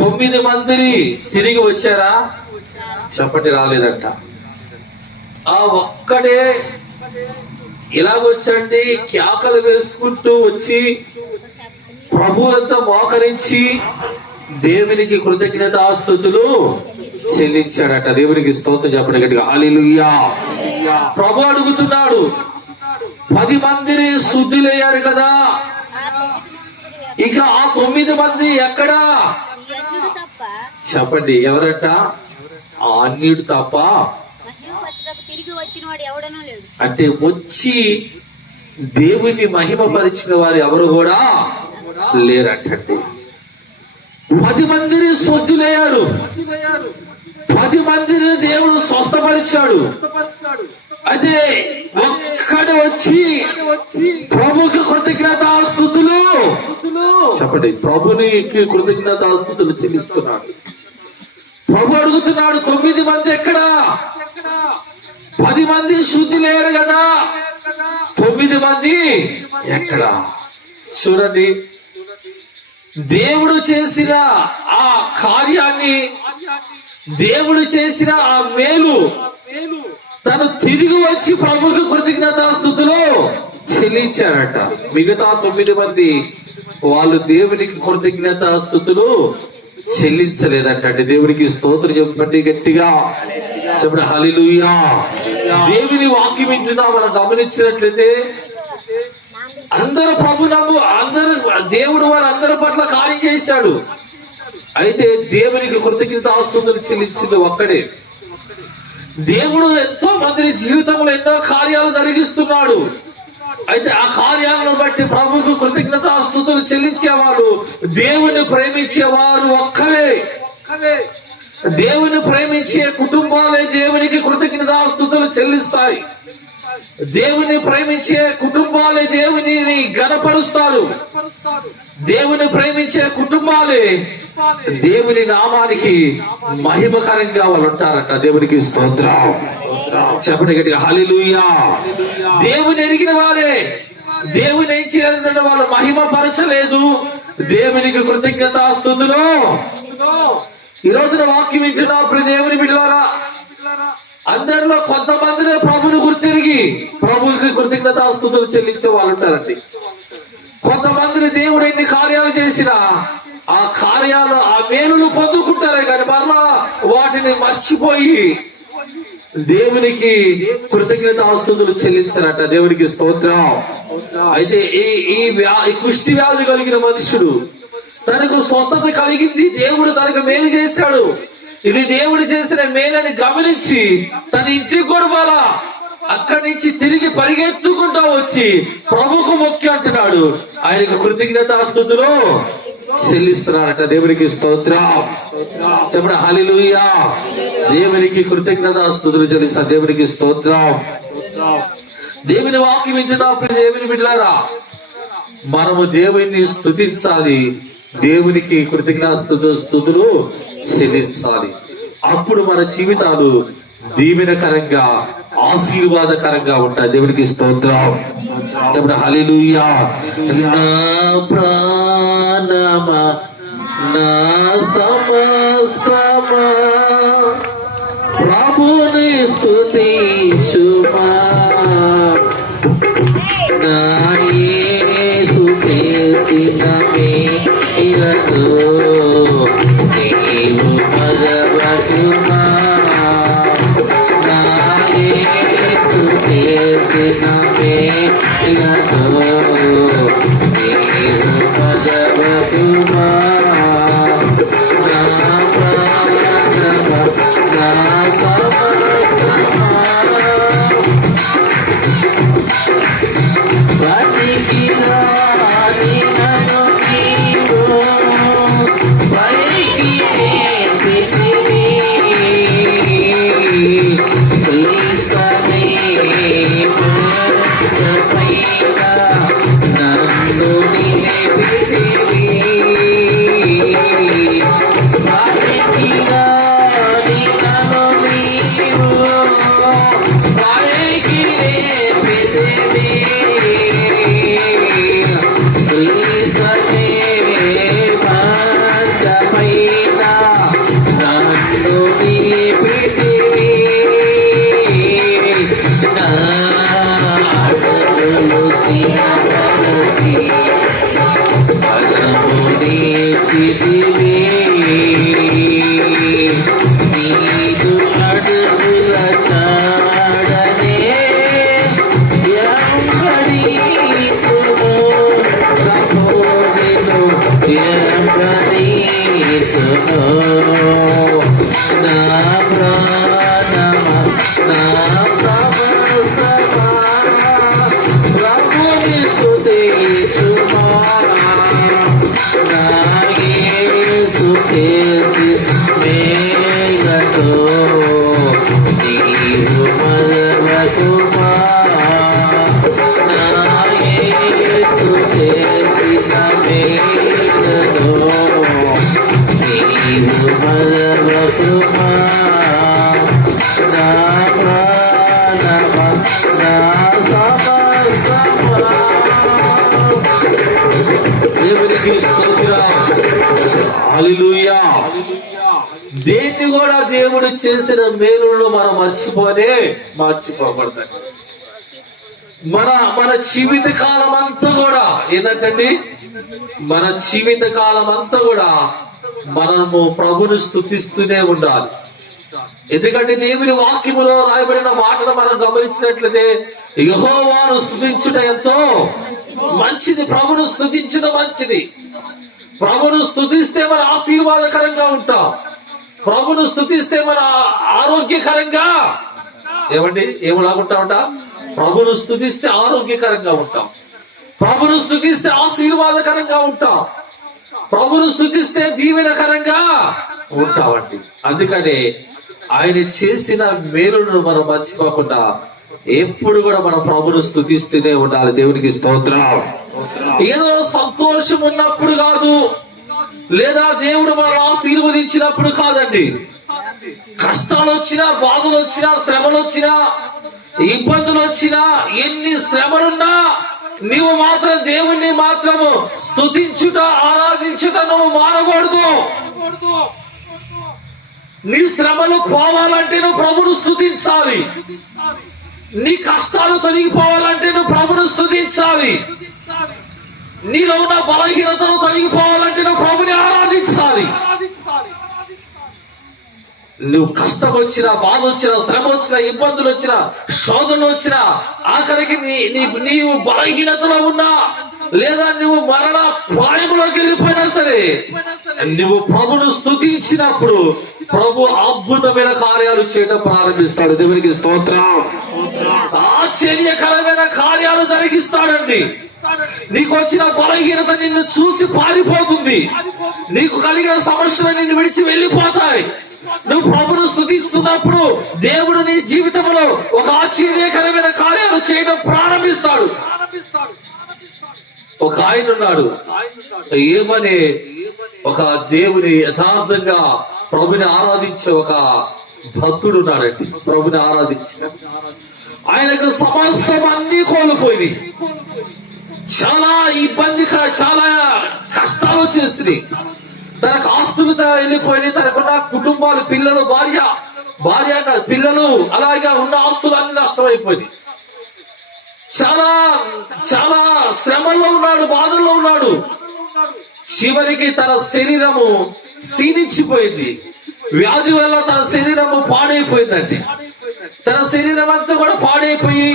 9 మందిని తిరిగి వచ్చారా? చెప్పండి, రాలేదంట. ఆ ఒక్కడే ఇలాగొచ్చండి కేకలు వేసుకుంటూ వచ్చి ప్రభు అంతా మోకరించి దేవునికి కృతజ్ఞతాస్తుతులు చెల్లించాడట. దేవునికి స్తోత్రం చెప్పండి గట్టిగా, హల్లెలూయా. ప్రభు అడుగుతున్నాడు, 10 మందిని శుద్ధులయ్యారు కదా, ఇక ఆ 9 మంది ఎక్కడా? చెప్పండి, ఎవరట? ఆ అన్యుడు తప్ప. అంటే వచ్చి దేవుని మహిమపరిచిన వారు ఎవరు కూడా లేరంటండి. 10 మందిని శుద్ధులయ్యారు, 10 మందిని దేవుడు స్వస్థపరిచాడు. అయితే ఒక్కడ వచ్చి ప్రభుకి కృతజ్ఞతాస్తుతులు చెప్పండి, ప్రభునికి కృతజ్ఞతాస్తుతులు చెల్లిస్తున్నాడు. ప్రభు అడుగుతున్నాడు, 9 మంది ఎక్కడా? 10 మంది శుద్ధులేరు కదా, 9 మంది ఎక్కడా? చూడండి, దేవుడు చేసిన ఆ కార్యాన్ని, దేవుడు చేసిన ఆ మేలు తను తిరిగి వచ్చి ప్రభుకి కృతజ్ఞతాస్తుతులు చెల్లించారట. మిగతా 9 మంది వాళ్ళు దేవునికి కృతజ్ఞతాస్తుతులు చెల్లించలేదంట. అంటే దేవునికి స్తోత్రం చెప్పండి గట్టిగా, చెప్పండి హల్లెలూయా. దేవుని వాక్యం వింటున్నా మనం గమనించినట్లయితే అందరూ అందరూ దేవుడు వారందరి పట్ల కార్యం చేశాడు. అయితే దేవునికి కృతజ్ఞతాస్తుతులు చెల్లించింది ఒక్కడే. దేవుడు ఎంతో మంది జీవితంలో ఎన్నో కార్యాలు జరిగిస్తున్నాడు. అయితే ఆ కార్యాలను బట్టి ప్రభుకు కృతజ్ఞతాస్తుతులు చెల్లించేవాడు, దేవుని ప్రేమించేవారు ఒక్కరే. దేవుని ప్రేమించే కుటుంబాలే దేవునికి కృతజ్ఞతాస్తుతులు చెల్లిస్తాయి. దేవుని ప్రేమించే కుటుంబాలే దేవునిని ఘనపరుస్తారు. దేవుని ప్రేమించే కుటుంబాలే దేవుని నామానికి మహిమకరంగా వాళ్ళు ఉంటారట. దేవునికి స్తోత్రం చెప్పండి గట్టిగా, హల్లెలూయా. దేవుని ఎరిగిన వారే దేవుని ఏం చేయాలంటే వాళ్ళు మహిమ పరచలేదు, దేవునికి కృతజ్ఞతాస్తుతులు. ఈ రోజున వాక్యం వింటున్నప్పుడు దేవుని బిడ్డలారా, అందరిలో కొంతమందినే ప్రభుని గుర్తిరిగి ప్రభుకి కృతజ్ఞతాస్తుతులు చెల్లించే వాళ్ళు ఉంటారండి. కొంతమందిని దేవుడు ఎన్ని కార్యాలు చేసినా ఆ కార్యాలు, ఆ మేలును పొందుకుంటారే కానీ మరలా వాటిని మర్చిపోయి దేవునికి కృతజ్ఞతాస్తుతులు చెల్లించారట. దేవునికి స్తోత్రం. అయితే ఈ కుష్టి వ్యాధి కలిగిన మనుషుడు, తనకు స్వస్థత కలిగింది, దేవుడు తనకు మేలు చేశాడు, ఇది దేవుడు చేసిన మేలని గమనించి తన ఇంటికి కూడా పోలా, అక్కడి నుంచి తిరిగి పరిగెత్తుకుంటూ వచ్చి ప్రభుకు మొక్కి అంటున్నాడు, ఆయనకు కృతజ్ఞతాస్తుతులు చెల్లిస్తున్నారట. దేవునికి స్తోత్రం చెప్పండి హల్లెలూయా. దేవునికి కృతజ్ఞతాస్తుతులు చెల్లిస్తారు. దేవునికి స్తోత్రం. దేవుని వాక్యం వింటున్నప్పుడు దేవుని బిడ్డలారా, మనము దేవుని స్తుతించాలి, దేవునికి కృతజ్ఞతాస్తుతులు చెల్లించాలి. అప్పుడు మన జీవితాలు దీవెనకరంగా, ఆశీర్వాదకరంగా ఉంటాయి. దేవునికి స్తోత్రం చెప్పండి హల్లెలూయా. నా ప్రాణమా, నా సమస్తమా ప్రభుని స్తుతించుమా, నా యేసు చేసిన మేలుతో నీవు మరవకుమా, నా యేసు చేసిన మేలుతో నీవు మరవకుమా. నా ప్రాణమా, నా సమస్తమా, బతికిరాని నన్ను నీవు పైకి లేపితివి. క్రీస్తుని పైన నన్ను నిలిపితివి. బతికిరాని నన్ను నీవు పైకి లేపితివి. క్రీస్తుని పైన నన్ను నిలిపితివి. నా అడుగులు తీయపరచి బలము నీచితివి. నీదు అడుగుల చాడనే ఎంబడీతును ప్రభువును ఎంబడీతును. నా ప్రాణమా, నా సమస్తమా, ప్రభుని స్తుతించుమా. నా యేసు చేసి మేలుతో నీవు మరవకుమా. నా యేసు చేసిన మేలుతో నీవు మరవకుమా. నా ప్రాణమా, నా సమస్తమా. దేవునికి స్తోత్రం. హల్లెలూయా. దేన్ని కూడా దేవుడు చేసిన మేలులను మనం మర్చిపోకూడదు. మన జీవిత కాలం అంతా కూడా ఏంటండి, మన జీవిత కాలం అంతా కూడా మనము ప్రభుని స్తుతిస్తూనే ఉండాలి. ఎందుకంటే దేవుని వాక్యములో రాయబడిన మాటను మనం గమనించినట్లయితే యెహోవాను స్తుతించుట ఎంతో మంచిది. ప్రభును స్తుతించడం మంచిది. ప్రభును స్తుతిస్తే మన ఆశీర్వాదకరంగా ఉంటాం. ప్రభును స్తుతిస్తే మన ఆరోగ్యకరంగా ఏమలాగుంటామంట? ప్రభును స్తుతిస్తే ఆరోగ్యకరంగా ఉంటాం. ప్రభును స్తుతిస్తే ఆశీర్వాదకరంగా ఉంటాం. ప్రభును స్తుతిస్తే దీవెనకరంగా ఉంటామండి. అందుకనే ఆయన చేసిన మేలును మనం మర్చిపోకుండా ఎప్పుడు కూడా మనం ప్రభును స్తుతిస్తూనే ఉండాలి. దేవునికి స్తోత్రం. ఏదో సంతోషం ఉన్నప్పుడు కాదు, లేదా దేవుడు మనం ఆశీర్వదించినప్పుడు కాదండి. కష్టాలు వచ్చినా, బాధలు వచ్చినా, శ్రమలు వచ్చినా, ఇబ్బందులు వచ్చినా, ఎన్ని శ్రమలున్నా నీవు మాత్రం దేవుణ్ణి మాత్రము స్తుతించుట, ఆరాధించుట నువ్వు మానకూడదు. నీ శ్రమలు పోవాలంటే నువ్వు ప్రభును స్తుతించాలి. నీ కష్టాలు తొలగిపోవాలంటే నువ్వు ప్రభును స్తుతించాలి. నీలో ఉన్న బలహీనతలు తొలగిపోవాలంటే నువ్వు ప్రభుని ఆరాధించాలి. నువ్వు కష్టం వచ్చినా, బాధ వచ్చినా, శ్రమ వచ్చినా, ఇబ్బందులు వచ్చినా, శోధనలు వచ్చినా, ఆఖరికి నీవు బలహీనతలో ఉన్నా, లేదా నువ్వు మరణ ప్రాయములోకి వెళ్ళిపోయినా సరే, నువ్వు ప్రభును స్తుతించినప్పుడు ప్రభు అద్భుతమైన కార్యాలు చేయడం ప్రారంభిస్తాడు. దేవునికి స్తోత్రం. ఆశ్చర్యకరమైన కార్యాలు జరిగిస్తాడండి. నీకు వచ్చిన బలహీనత నిన్ను చూసి పారిపోతుంది. నీకు కలిగిన సమస్యలు నిన్ను విడిచి వెళ్ళిపోతాయి. నువ్వు ప్రభును స్తుతిస్తున్నప్పుడు దేవుడు నీ జీవితంలో ఒక ఆశ్చర్యకరమైన కార్యాలు చేయడం ప్రారంభిస్తాడు. ఒక ఆయన ఉన్నాడు, ఏమని ఒక దేవుని యథార్థంగా ప్రభుని ఆరాధించే ఒక భక్తుడు ఉన్నాడండి. ప్రభుని ఆరాధించిన ఆయనకు సమస్తం అన్ని కోల్పోయింది. చాలా చాలా కష్టాలు వచ్చేసినాయి. తనకు ఆస్తులు వెళ్ళిపోయినాయి. తనకున్న కుటుంబాలు, పిల్లలు, భార్య పిల్లలు, అలాగే ఉన్న ఆస్తులు అన్ని నష్టమైపోయినాయి. చాలా చాలా శ్రమల్లో ఉన్నాడు, బాధల్లో ఉన్నాడు. చివరికి తన శరీరము క్షీణించిపోయింది. వ్యాధి వల్ల తన శరీరము పాడైపోయిందండి. తన శరీరం అంతా కూడా పాడైపోయి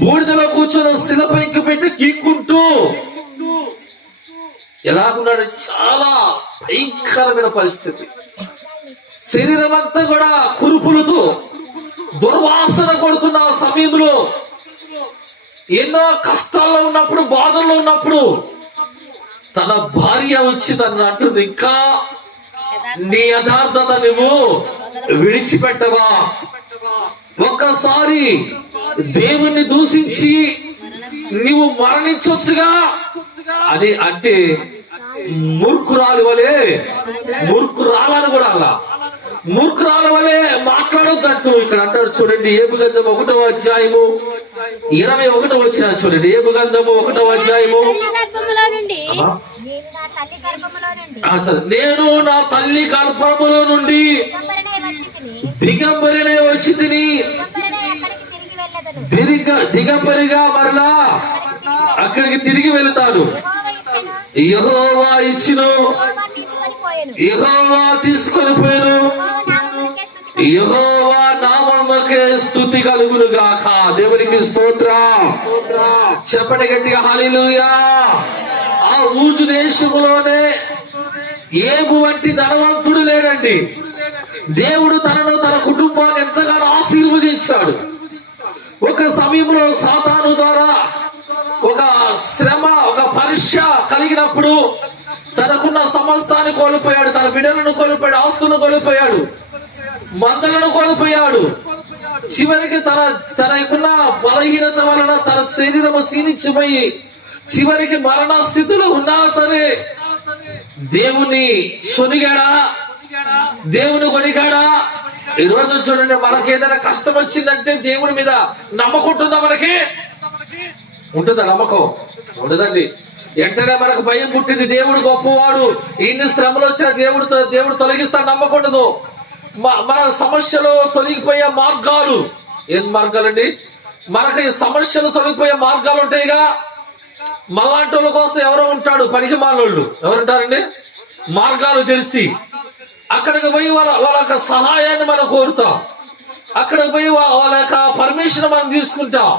బూడిదలో కూర్చొని శిలపై ఇంక పెట్టి గీక్కుంటూ ఎలాగున్నాడు? చాలా భయంకరమైన పరిస్థితి. శరీరం అంతా కూడా కురుపులతో దుర్వాసన కొడుతున్న ఆ సమయంలో, ఎన్నో కష్టాల్లో ఉన్నప్పుడు, బాధల్లో ఉన్నప్పుడు తన భార్య వచ్చి తను అంటుంది, ఇంకా నీ యథార్థత నువ్వు విడిచిపెట్టవా? ఒక్కసారి దేవుణ్ణి దూషించి నీవు మరణించొచ్చుగా అని అంటే, మూర్ఖురాలి వలే, మూర్ఖురాలని కూడా అలా మూర్ఖురాల వలే మాట్లాడొద్దంటూ ఇక్కడ అంటాడు. చూడండి, ఏబు గ్రంథం 1వ అధ్యాయము 21వ వచనం చూడండి. ఏబు గ్రంథము 1వ అధ్యాయము, నేను నా తల్లి గర్భములో నుండి దిగంబరినే వచ్చి తిని దిగంబరిగా మరలా అక్కడికి తిరిగి వెళతాను. యెహోవా ఇచ్చును, యెహోవా తీసుకొని పోయాను, యెహోవా నామముకే స్తుతి కలుగును గాక. దేవునికి స్తోత్రం. చెప్పండి గట్టిగా హల్లెలూయా. ఆ ఊజు దేశములోనే ఏబు వంటి ధనవంతుడు లేడండి. దేవుడు తనను, తన కుటుంబాన్ని ఎంతగానో ఆశీర్వదించాడు. ఒక సమయంలో సాతాను ద్వారా ఒక శ్రమ, ఒక పరీక్ష కలిగినప్పుడు తనకున్న సమస్తాన్ని కోల్పోయాడు. తన బిడ్డలను కోల్పోయాడు, ఆస్తులను కోల్పోయాడు, మందలను కోల్పోయాడు. చివరికి తనకున్న బలహీనత వలన తన శరీరము క్షీణించిపోయి చివరికి మరణ స్థితిలో ఉన్నా సరే దేవుని శొనిగాడా, దేవుని కొనిగాడా? ఈ రోజు చూడండి, మనకి ఏదైనా కష్టం వచ్చిందంటే దేవుని మీద నమ్మకం ఉంటుందా? మనకి ఉంటుందా నమ్మకం? ఉండదండి. వెంటనే మనకు భయం పుట్టింది. దేవుడు గొప్పవాడు, ఎన్ని శ్రమలు వచ్చినా దేవుడు తొలగిస్తా నమ్మకూడదు. మన సమస్యలు తొలగిపోయే మార్గాలు, ఏం మార్గాలండి? మనకి సమస్యలు తొలగిపోయే మార్గాలు ఉంటాయిగా. మళ్ళాంటి వాళ్ళ కోసం ఎవరో ఉంటాడు, పనికి మాలోళ్ళు ఎవరుంటారండి? మార్గాలు తెలిసి అక్కడికి పోయి వాళ్ళ యొక్క సహాయాన్ని మనం కోరుతాం. అక్కడికి పోయి వాళ్ళ యొక్క పర్మిషన్ మనం తీసుకుంటాం.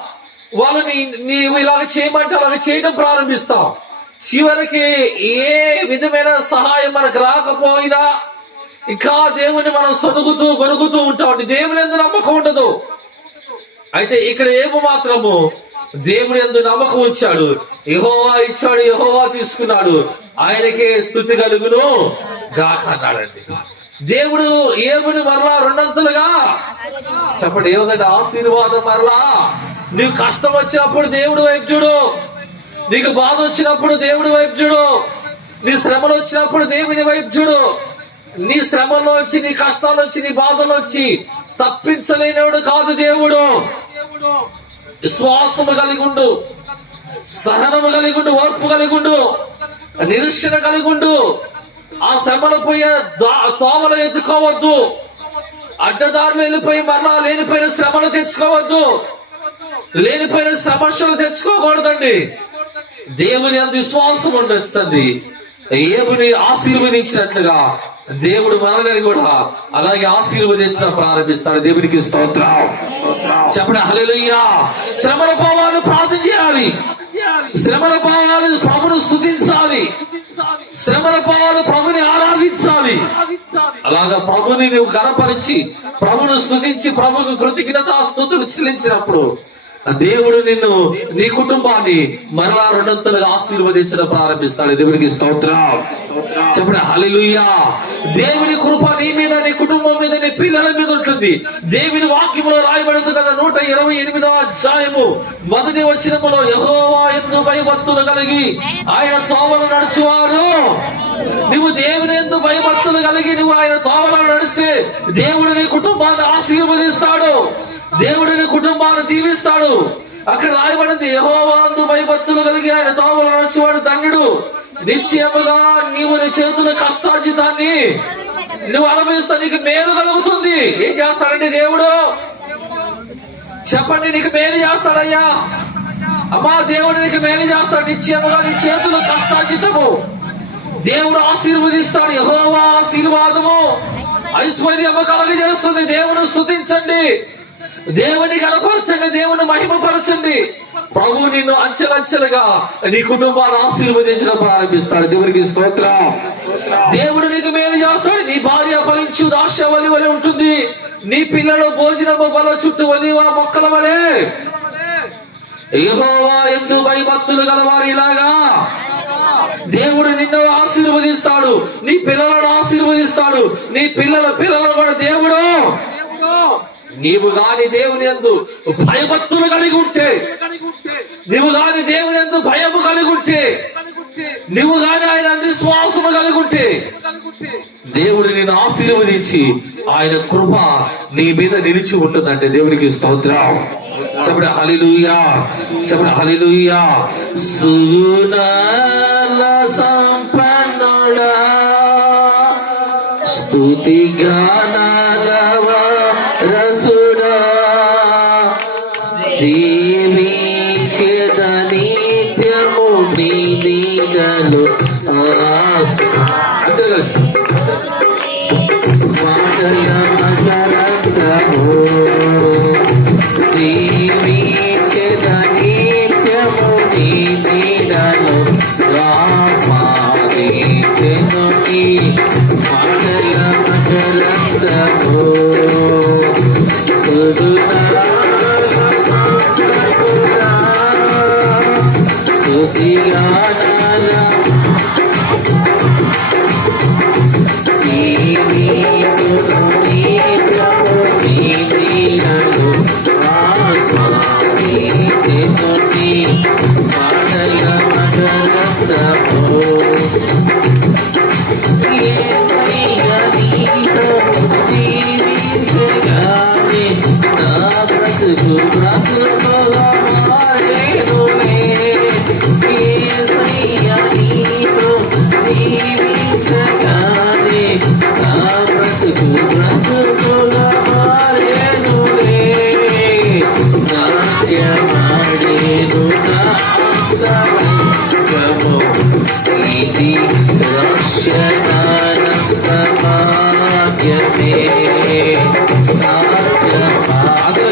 వాళ్ళని నీవు ఇలాగ చేయమంటే అలాగ చేయడం ప్రారంభిస్తాం. చివరికి ఏ విధమైన సహాయం మనకు రాకపోయినా ఇంకా దేవుని మనం గొనుగుతూ ఉంటాం. దేవుని యందు నమ్మకం ఉండదు. అయితే ఇక్కడ ఏమో మాత్రము దేవుని యందు నమ్మకం ఉంచాడు. యెహోవా ఇచ్చాడు, యెహోవా తీసుకున్నాడు, ఆయనకే స్తుతి కలుగును గాక అన్నాడండి. దేవుడు ఏముని మరలా రెండంతలుగా, చెప్పండి ఏముందంటే ఆశీర్వాదం. మరలా నీకు కష్టం వచ్చినప్పుడు దేవుడు వైపు చూడు, నీకు బాధ వచ్చినప్పుడు దేవుడి వైపు చూడు, నీ శ్రమలు వచ్చినప్పుడు దేవుని వైపు చూడు. నీ శ్రమలో వచ్చి, నీ కష్టాలు వచ్చి, నీ బాధలు వచ్చి తప్పించలేనివాడు కాదు దేవుడు. విశ్వాసము కలిగి ఉండు, సహనము కలిగి ఉండు, ఓర్పు కలిగి ఉండు, నిరీక్షణ కలిగి ఉండు. ఆ శ్రమలు పోయే తోవలు ఎత్తుకోవద్దు, అడ్డదారులు వెళ్ళిపోయి మరలా లేనిపోయిన శ్రమలు తెచ్చుకోవద్దు, లేనిపోయిన సమస్యలు తెచ్చుకోకూడదండి. దేవుని అంత విశ్వాసం ఉండొచ్చండి. ఏబుని ఆశీర్వదించినట్లుగా దేవుడు మనల్ని కూడా అలాగే ఆశీర్వదించడం ప్రారంభిస్తాడు. దేవునికి స్తోత్రం. చెప్పండి హల్లెలూయా. శ్రమల పోవాలని ప్రార్థన చేయాలి, శ్రమల పోవాలని ప్రభుని స్తుతించాలి, శ్రమల పోవాలని ప్రభుని ఆరాధించాలి. అలాగా ప్రభుని నువ్వు కనపరిచి, ప్రభును స్తుతించి, ప్రభుకు కృతజ్ఞతాస్తుతులు చెల్లించినప్పుడు దేవుడు నిన్ను, నీ కుటుంబాన్ని మరలా రెండంతలుగా ఆశీర్వదించడం ప్రారంభిస్తాడు. దేవునికి స్తోత్రం. చెప్పండి హల్లెలూయా. దేవుని కృప నీ మీద, నీ కుటుంబం మీద, నీ పిల్లల మీద ఉంటుంది. దేవుని వాక్యములో రాయబడింది కదా, 128వ అధ్యాయము 1వ వచనములో, యెహోవా యందు భయభక్తులు కలిగి ఆయన తోవలు నడుచువారు. నువ్వు దేవుని యందు భయభక్తులు కలిగి నువ్వు ఆయన తోవలో నడిస్తే దేవుడు నీ కుటుంబాన్ని ఆశీర్వదిస్తాడు, దేవుడు నీ కుటుంబాన్ని దీవిస్తాడు. అక్కడ రాయబడింది, యెహోవా యందు భయభక్తులు కలిగి ఆయన తోవలో నడిచేవాడు ధన్యుడు. నిశ్చయముగా నీవు నీ చేతుల కష్టార్జితాన్ని నువ్వు అనుభవిస్తా, నీకు మేలు కలుగుతుంది. ఏం చేస్తాడండి దేవుడు? చెప్పండి, నీకు మేలు చేస్తాడయ్యా. అమ్మా, దేవుడు నీకు మేలు చేస్తాడు. నిశ్చయముగా నీ చేతుల కష్టార్జితము దేవుడు ఆశీర్వదిస్తాడు. యెహోవా ఆశీర్వాదము ఐశ్వర్యము కలుగజేస్తుంది. దేవుడు స్తుతించండి. దేవుని కనపరచండి, దేవుని మహిమపరచండి. ప్రభు నిన్ను అంచెలంచెలుగా నీ కుటుంబాన్ని ఆశీర్వదించడం ప్రారంభిస్తాడు. దేవునికి స్తోత్రం. దేవుడు నీకు మేలు చేస్తాడు. నీ భార్య ఫలించు దాస్యవలి వలె ఉంటుంది. నీ పిల్లలు భోజనము బల చుట్టూ వదివా మొక్కల వలె. యెహోవా యందు భయభక్తులు గలవారిలాగా దేవుడు నిన్ను ఆశీర్వదిస్తాడు. నీ పిల్లలను ఆశీర్వదిస్తాడు. నీ పిల్లల పిల్లలను కూడా దేవుడు. నీవు గాని దేవుని యందు భయభక్తులు కలిగి ఉంటే, నీవు గాని దేవుని యందు భయము కలిగి ఉంటే, నువ్వు గాని ఆయన విశ్వాసము కలిగి ఉంటే, దేవుడు నిన్ను ఆశీర్వదించి ఆయన కృప నీ మీద నిలిచి ఉంటుందంటే దేవునికి స్తోత్రం. చెప్పండి హల్లెలూయా, చెప్పండి హల్లెలూయా. సుగుణాల సంపన్నుడా, స్తుతి గానాల వారసుడా, జీవించేద నిత్యము నీ నీడలో. అందరూ కలిసి మాటల మకరందము, జీవించేద నిత్యము నీ నీడలో. రామాదిత్యను నీ మాటల మకరందము,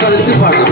కలిసి పాడు.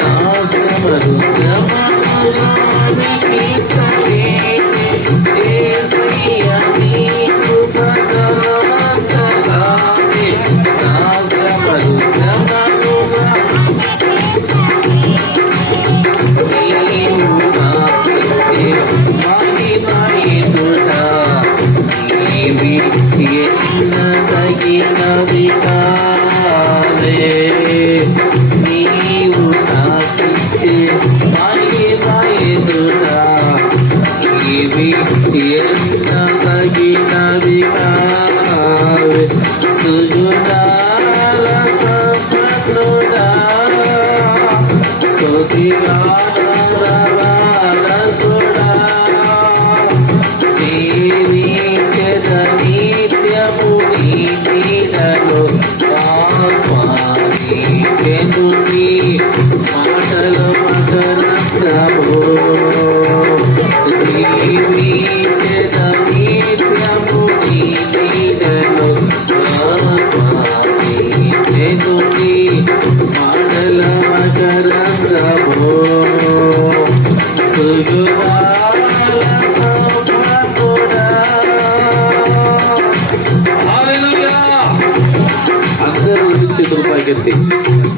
నా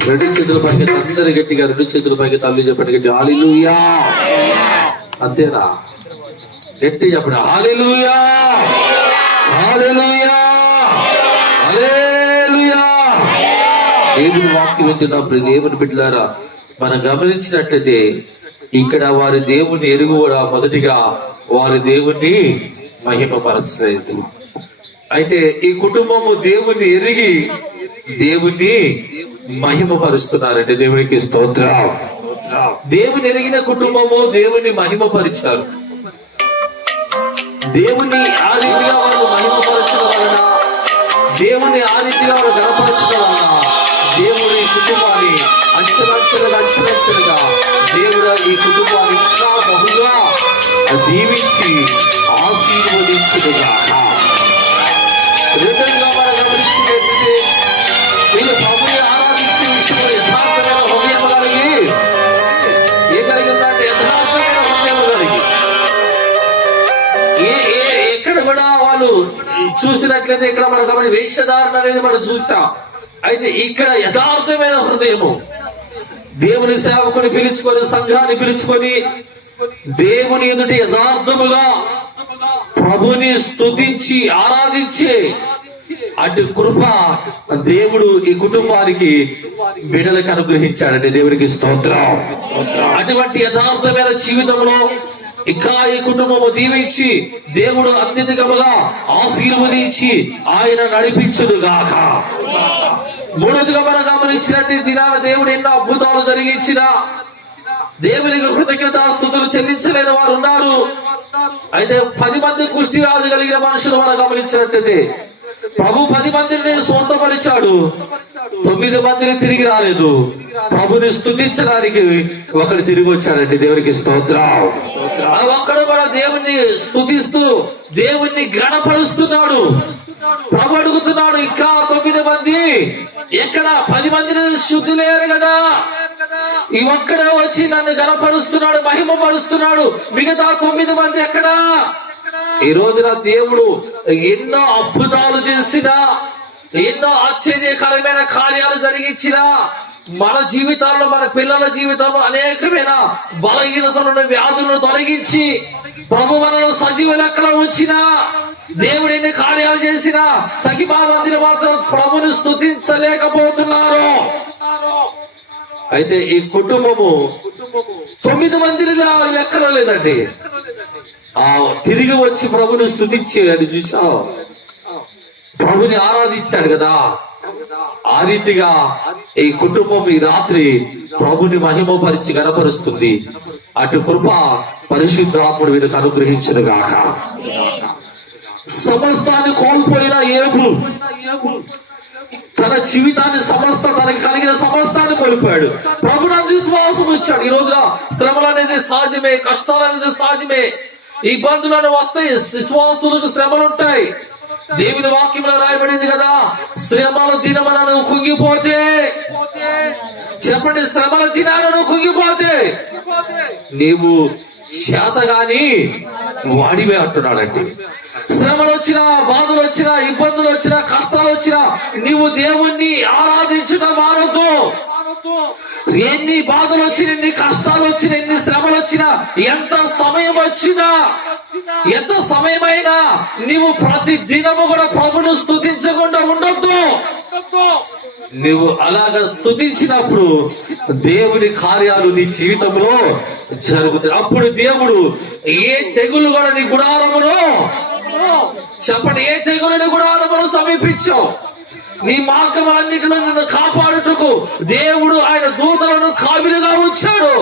రెండు చేతుల పైకి అందరు గట్టిగా రెండు చేతుల పైకి తల్లి చెప్పండి గట్టి హల్లెలూయా. అంతేనా? గట్టి చెప్పండి హల్లెలూయా, హల్లెలూయా, హల్లెలూయా. దేవుని వాక్యం వింటున్నప్పుడు దేవుని బిడ్డలారా మనం గమనించినట్లయితే ఇక్కడ వారి దేవుని ఎరుగు కూడా మొదటిగా వారి దేవుణ్ణి మహిమపరచలేదు. అయితే ఈ కుటుంబము దేవుణ్ణి ఎరిగి దేవుణ్ణి మహిమపరుస్తున్నారంటే దేవునికి స్తోత్రం. దేవుని ఎరిగిన కుటుంబము దేవుణ్ణి మహిమపరిచారు. దేవుని ఆ రీతిగా వాళ్ళు మహిమపరచడం వలన, దేవుని ఆ రీతిగా వాళ్ళు గణపరచడం వలన దేవుడు ఈ కుటుంబాన్ని అంచెలంచెలుగా దేవుడు ఈ కుటుంబాన్ని ఇంకా బహుగా దీవించి ఆశీర్వదించుగా. రెండోగా మనం గమనించినట్లయితే వీళ్ళు ప్రభుని ఆరాధించే విషయంలో యథార్థమైన హృదయం కలిగి కలిగి ఉందంటే యథార్థమైన హృదయం కలిగి ఎక్కడ కూడా వాళ్ళు చూసినట్లయితే ఇక్కడ మనం గమని వేషధారణ అనేది మనం చూసాం. అయితే ఇక్కడ యథార్థమైన హృదయము దేవుని సేవకుని పిలుచుకొని సంఘాన్ని పిలుచుకొని దేవుని ఎదుటి యథార్థముగా ప్రభుని స్తుతించి ఆరాధించే అటు కృప దేవుడు ఈ కుటుంబానికి బిడ్డలకు అనుగ్రహించాడండి. దేవునికి స్తోత్రం. అటువంటి యథార్థమైన జీవితంలో ఇంకా ఈ కుటుంబము దీవించి దేవుడు అత్యధికముగా ఆశీర్వదించి ఆయన నడిపించునుగాక. మూడోదిగా మనం గమనించినట్టు దినాల దేవుడు ఎన్నో అద్భుతాలు జరిగించిన దేవునికి కృతజ్ఞతాస్తుతులు చెల్లించలేని వారు ఉన్నారు. అయితే 10 మంది కుష్టి వ్యాధి కలిగిన మనుషులు మనం గమనించినట్టయితే ప్రభు 10 మందిని స్వస్థపరిచాడు, 9 మందిని తిరిగి రాలేదు. ప్రభుని స్తుతించడానికి ఒకరు తిరిగి వచ్చాడండి. దేవునికి స్తోత్రం. ఒక్కడు కూడా దేవుణ్ణి స్తుతిస్తూ దేవుణ్ణి గణపరుస్తున్నాడు. ప్రభు అడుగుతున్నాడు, ఇంకా 9 మంది ఎక్కడ? 10 మందిని శుద్ధి లేరు కదా, ఈ ఒక్కడే వచ్చి నన్ను గణపరుస్తున్నాడు, మహిమపరుస్తున్నాడు, మిగతా 9 మంది ఎక్కడా? ఈ రోజున దేవుడు ఎన్నో అద్భుతాలు చేసిన, ఎన్నో ఆశ్చర్యకరమైన కార్యాలు జరిగించిన, మన జీవితాల్లో మన పిల్లల జీవితంలో అనేకమైన బలహీనతలను వ్యాధులను తొలగించి ప్రభు మనలో సజీవ లెక్కలో ఉంచిన దేవుడు ఎన్ని కార్యాలు చేసిన తగిమా మందిని మాత్రం ప్రభుని స్తుతించలేకపోతున్నారు. అయితే ఈ కుటుంబము 9 మందిలో లెక్కలో లేదండి. తిరిగి వచ్చి ప్రభుని స్తుతించాడు. చూసా, ప్రభుని ఆరాధించాడు కదా. ఆ రీతిగా ఈ కుటుంబం ఈ రాత్రి ప్రభుని మహిమపరిచి గణపరుస్తుంది. అటు కృప పరిశుద్ధాత్ముడు వీరికి అనుగ్రహించును గాక. సమస్తాన్ని కోల్పోయిన యోబు తన జీవితాన్ని తనకి కలిగిన సమస్తాన్ని కోల్పోయాడు. ప్రభునందు విశ్వాసం వచ్చాడు. ఈ రోజున శ్రమలు అనేది సహజమే, కష్టాలు అనేది సహజమే, ఇబ్బందులను వస్తాయి, విశ్వాసులకు శ్రమలు ఉంటాయి. దేవుని వాక్యంలో రాయబడింది కదా, శ్రమల దినములను కుంగిపోతే, చెప్పండి, శ్రమల దినాలను కుంగిపోతే నీవు చేతగాని వాడివే అంటున్నాడంటే. శ్రమలు వచ్చినా, బాధలు వచ్చినా, ఇబ్బందులు వచ్చినా, కష్టాలు వచ్చినా నీవు దేవుణ్ణి ఆరాధించడం మానొద్దు. ఎన్ని బాధలు వచ్చినా, ఎన్ని కష్టాలు వచ్చినా, ఎన్ని శ్రమలు వచ్చినా, ఎంత సమయం వచ్చినా, ఎంత సమయమైనా నీవు ప్రతి దినము కూడా ప్రభును స్తుతించకుండా ఉండొద్దు. నువ్వు అలాగ స్తుతించినప్పుడు దేవుని కార్యాలు నీ జీవితంలో జరుగుతాయి. అప్పుడు దేవుడు ఏ తెగులు కూడా నీ గుడారములో, చెప్పండి, ఏ తెగులు నీ గుడారములో సమీపించావు, నీ మార్గములన్నిటిలో నిన్ను కాపాడుటకు దేవుడు ఆయన దూతలను కావిలుగా ఉంచాడు.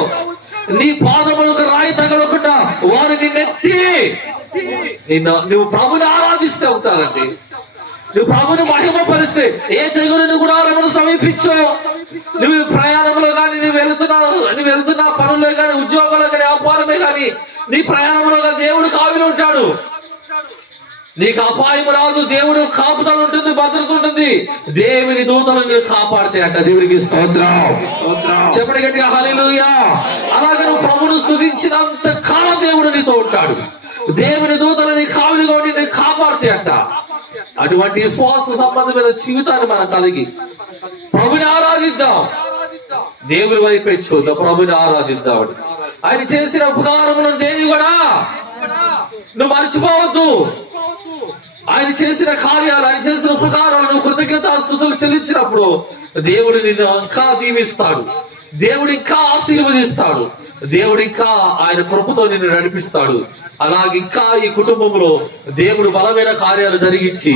నీ పాదములకు రాయి తగలకుండా వారు నిన్నెత్తి నువ్వు ప్రభుని ఆరాధిస్తూ ఉంటారండి. నువ్వు ప్రభుని మహిమపరిస్తే ఏ తెగులుని కూడా సమీపించో. నువ్వు ప్రయాణంలో కానీ నువ్వు వెళుతున్నా పనుల్లో కానీ ఉద్యోగంలో కానీ వ్యాపారమే కానీ నీ ప్రయాణంలో దేవుడు కావిలు ఉంటాడు. నీకు అపాయం రాదు. దేవుడు కాపుదల ఉంటుంది, భద్రత ఉంటుంది. దేవుని దూతలు నేను కాపాడితే అంట. దేవునికి స్తోత్రం. చెప్పండి గట్టిగా హల్లెలూయా. అలాగే నువ్వు ప్రభును స్తుతించినంత కాలం దేవుడు నీతో ఉంటాడు. దేవుని దూతలు నీ కావిలిగా ఉండి నేను కాపాడితే అంట. అటువంటి విశ్వాస సంబంధమైన జీవితాన్ని మనం కలిగి ప్రభుని ఆరాధిద్దాం. దేవుని వైపే చూద్దాం, ప్రభుని ఆరాధిద్దాం. ఆయన చేసిన ఉపకారములను దేని కూడా నువ్వు మర్చిపోవద్దు. ఆయన చేసిన కార్యాలు, ఆయన చేసిన ఉపకారాలు నువ్వు కృతజ్ఞతాస్తుతులు చెల్లించినప్పుడు దేవుడు నిన్ను ఇంకా దీవిస్తాడు. దేవుడు ఇంకా ఆశీర్వదిస్తాడు. దేవుడు ఇంకా ఆయన కృపతో నిన్ను నడిపిస్తాడు. అలాగే ఇంకా ఈ కుటుంబంలో దేవుడు బలమైన కార్యాలు జరిగించి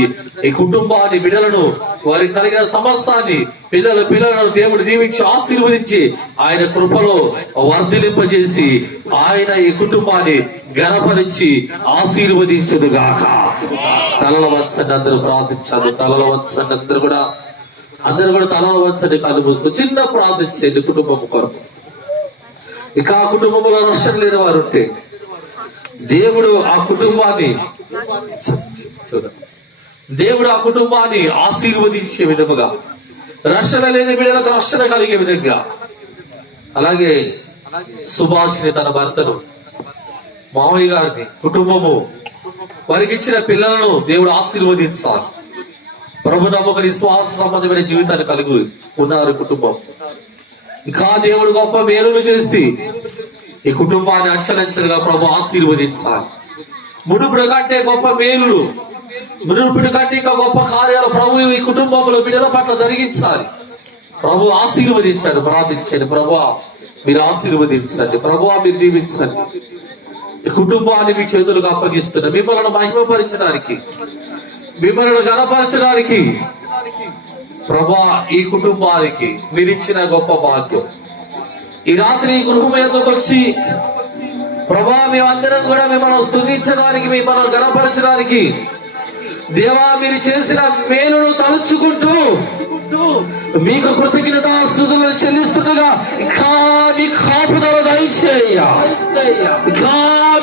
ఈ కుటుంబాన్ని, బిడ్డలను, వారికి కలిగిన సమస్తాన్ని, పిల్లలను దేవుడు దీవించి ఆశీర్వదించి ఆయన కృపలో వర్ధిలింపజేసి ఆయన ఈ కుటుంబాన్ని గణపరిచి ఆశీర్వదించుదుగాక. తలల వంచండి, అందరూ ప్రార్థించాలి. తలల వంచండి, అందరూ కూడా తలల వంచండి. కళ్ళు మూసు చిన్న ప్రార్థించండి కుటుంబం కొరకు. ఇక ఆ కుటుంబంలో రక్షణ లేని వారు ఉంటే దేవుడు ఆ కుటుంబాన్ని ఆశీర్వదించే విధముగా, రక్షణ లేని బిడ్డలకు రక్షణ కలిగే విధంగా, అలాగే సుభాషిని తన భర్తను, మామయ్య గారిని, కుటుంబము, వారికి ఇచ్చిన పిల్లలను దేవుడు ఆశీర్వదించాలి. ప్రభు నమ్మకం విశ్వాస సంబంధమైన జీవితాన్ని కలిగి ఉన్నారు కుటుంబం. ఇంకా దేవుడు గొప్ప మేలులు చేసి ఈ కుటుంబాన్ని అంచెలంచెలుగా ప్రభు ఆశీర్వదించాలి. మునుపుడు కంటే గొప్ప మేలులు, మునుపుడు కంటే ఇంకా గొప్ప కార్యాలు ప్రభు ఈ కుటుంబంలో బిడ్డల పట్ల జరిగించాలి. ప్రభు ఆశీర్వదించండి. ప్రార్థించండి, ప్రభు మీరు ఆశీర్వదించండి, ప్రభు మీరు దీవించండి. ఈ కుటుంబాన్ని మీ చేతులకు అప్పగిస్తున్నా. మిమ్మల్ని మహిమపరచడానికి, మిమ్మల్ని గణపరచడానికి ప్రభా ఈ కుటుంబానికి మీరు ఇచ్చిన గొప్ప భాగ్యం. ఈ రాత్రి ఈ గృహం ఎందుకు వచ్చి ప్రభా మేమందరం కూడా మిమ్మల్ని స్తుతించడానికి, మిమ్మల్ని గణపరచడానికి, దేవా మీరు చేసిన మేలును తలుచుకుంటూ మీకు కృతజ్ఞతాస్తుతులు చెల్లిస్తుండగా ఇంకా మీ కాపుదల దయచేయ, ఇంకా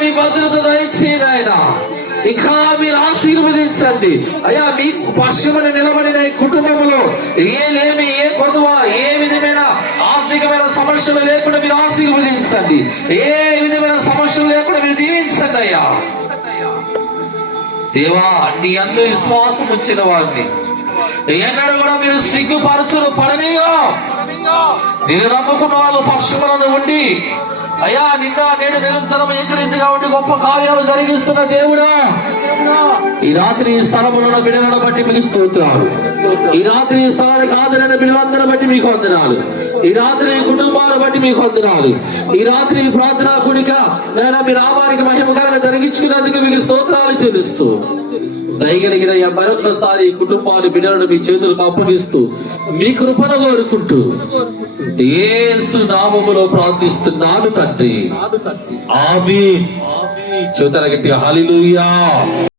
మీ భద్రత దయచేయన, ఇంకా మీరు ఆశీర్వదించండి అయ్యా. మీ పశ్చిమని నిలబడిన ఈ కుటుంబంలో ఏ కొదువ, ఏ విధమైన ఆర్థికమైన సమస్యలు లేకుండా మీరు ఆశీర్వదించండి. ఏ విధమైన సమస్యలు లేకుండా మీరు దీవించండి అయ్యా. దేవా నీ అందు విశ్వాసం ఉంచిన వారిని ఎన్నడూ కూడా మీరు సిగ్గుపరచులు పడనీయో. నేను నమ్ముకున్న వాళ్ళు పక్షులను ఉండి అయ్యా నిన్న నేడు నిరంతరం ఏకరీతిగా ఉండి గొప్ప కార్యాలు జరిగిస్తున్న దేవుడా, ఈ రాత్రి ఈ స్థలంలో ఉన్న బిడ్డలను బట్టి మీకు స్తోత్రాలు. ఈ రాత్రి ఈ స్థలానికి హాజరైన బిడ్డలందరిని బట్టి మీకు వందనాలు. ఈ రాత్రి ఈ కుటుంబాలను బట్టి మీకు వందనాలు. ఈ రాత్రి ఈ ప్రార్థనా కూడిక నేను మీ నామానికి మహిమకరంగా జరిగించుకున్నందుకు మీకు స్తోత్రాలు చెల్లిస్తూ దయగలిగిన మరొకసారి ఈ కుటుంబాన్ని, బిడ్డలను మీ చేతులకు అప్పగిస్తూ మీ కృపను కోరుకుంటూ యేసు నామములో ప్రార్థిస్తున్నాను తండ్రి, ఆమేన్. చెబుతారా గట్టిగా హల్లెలూయా.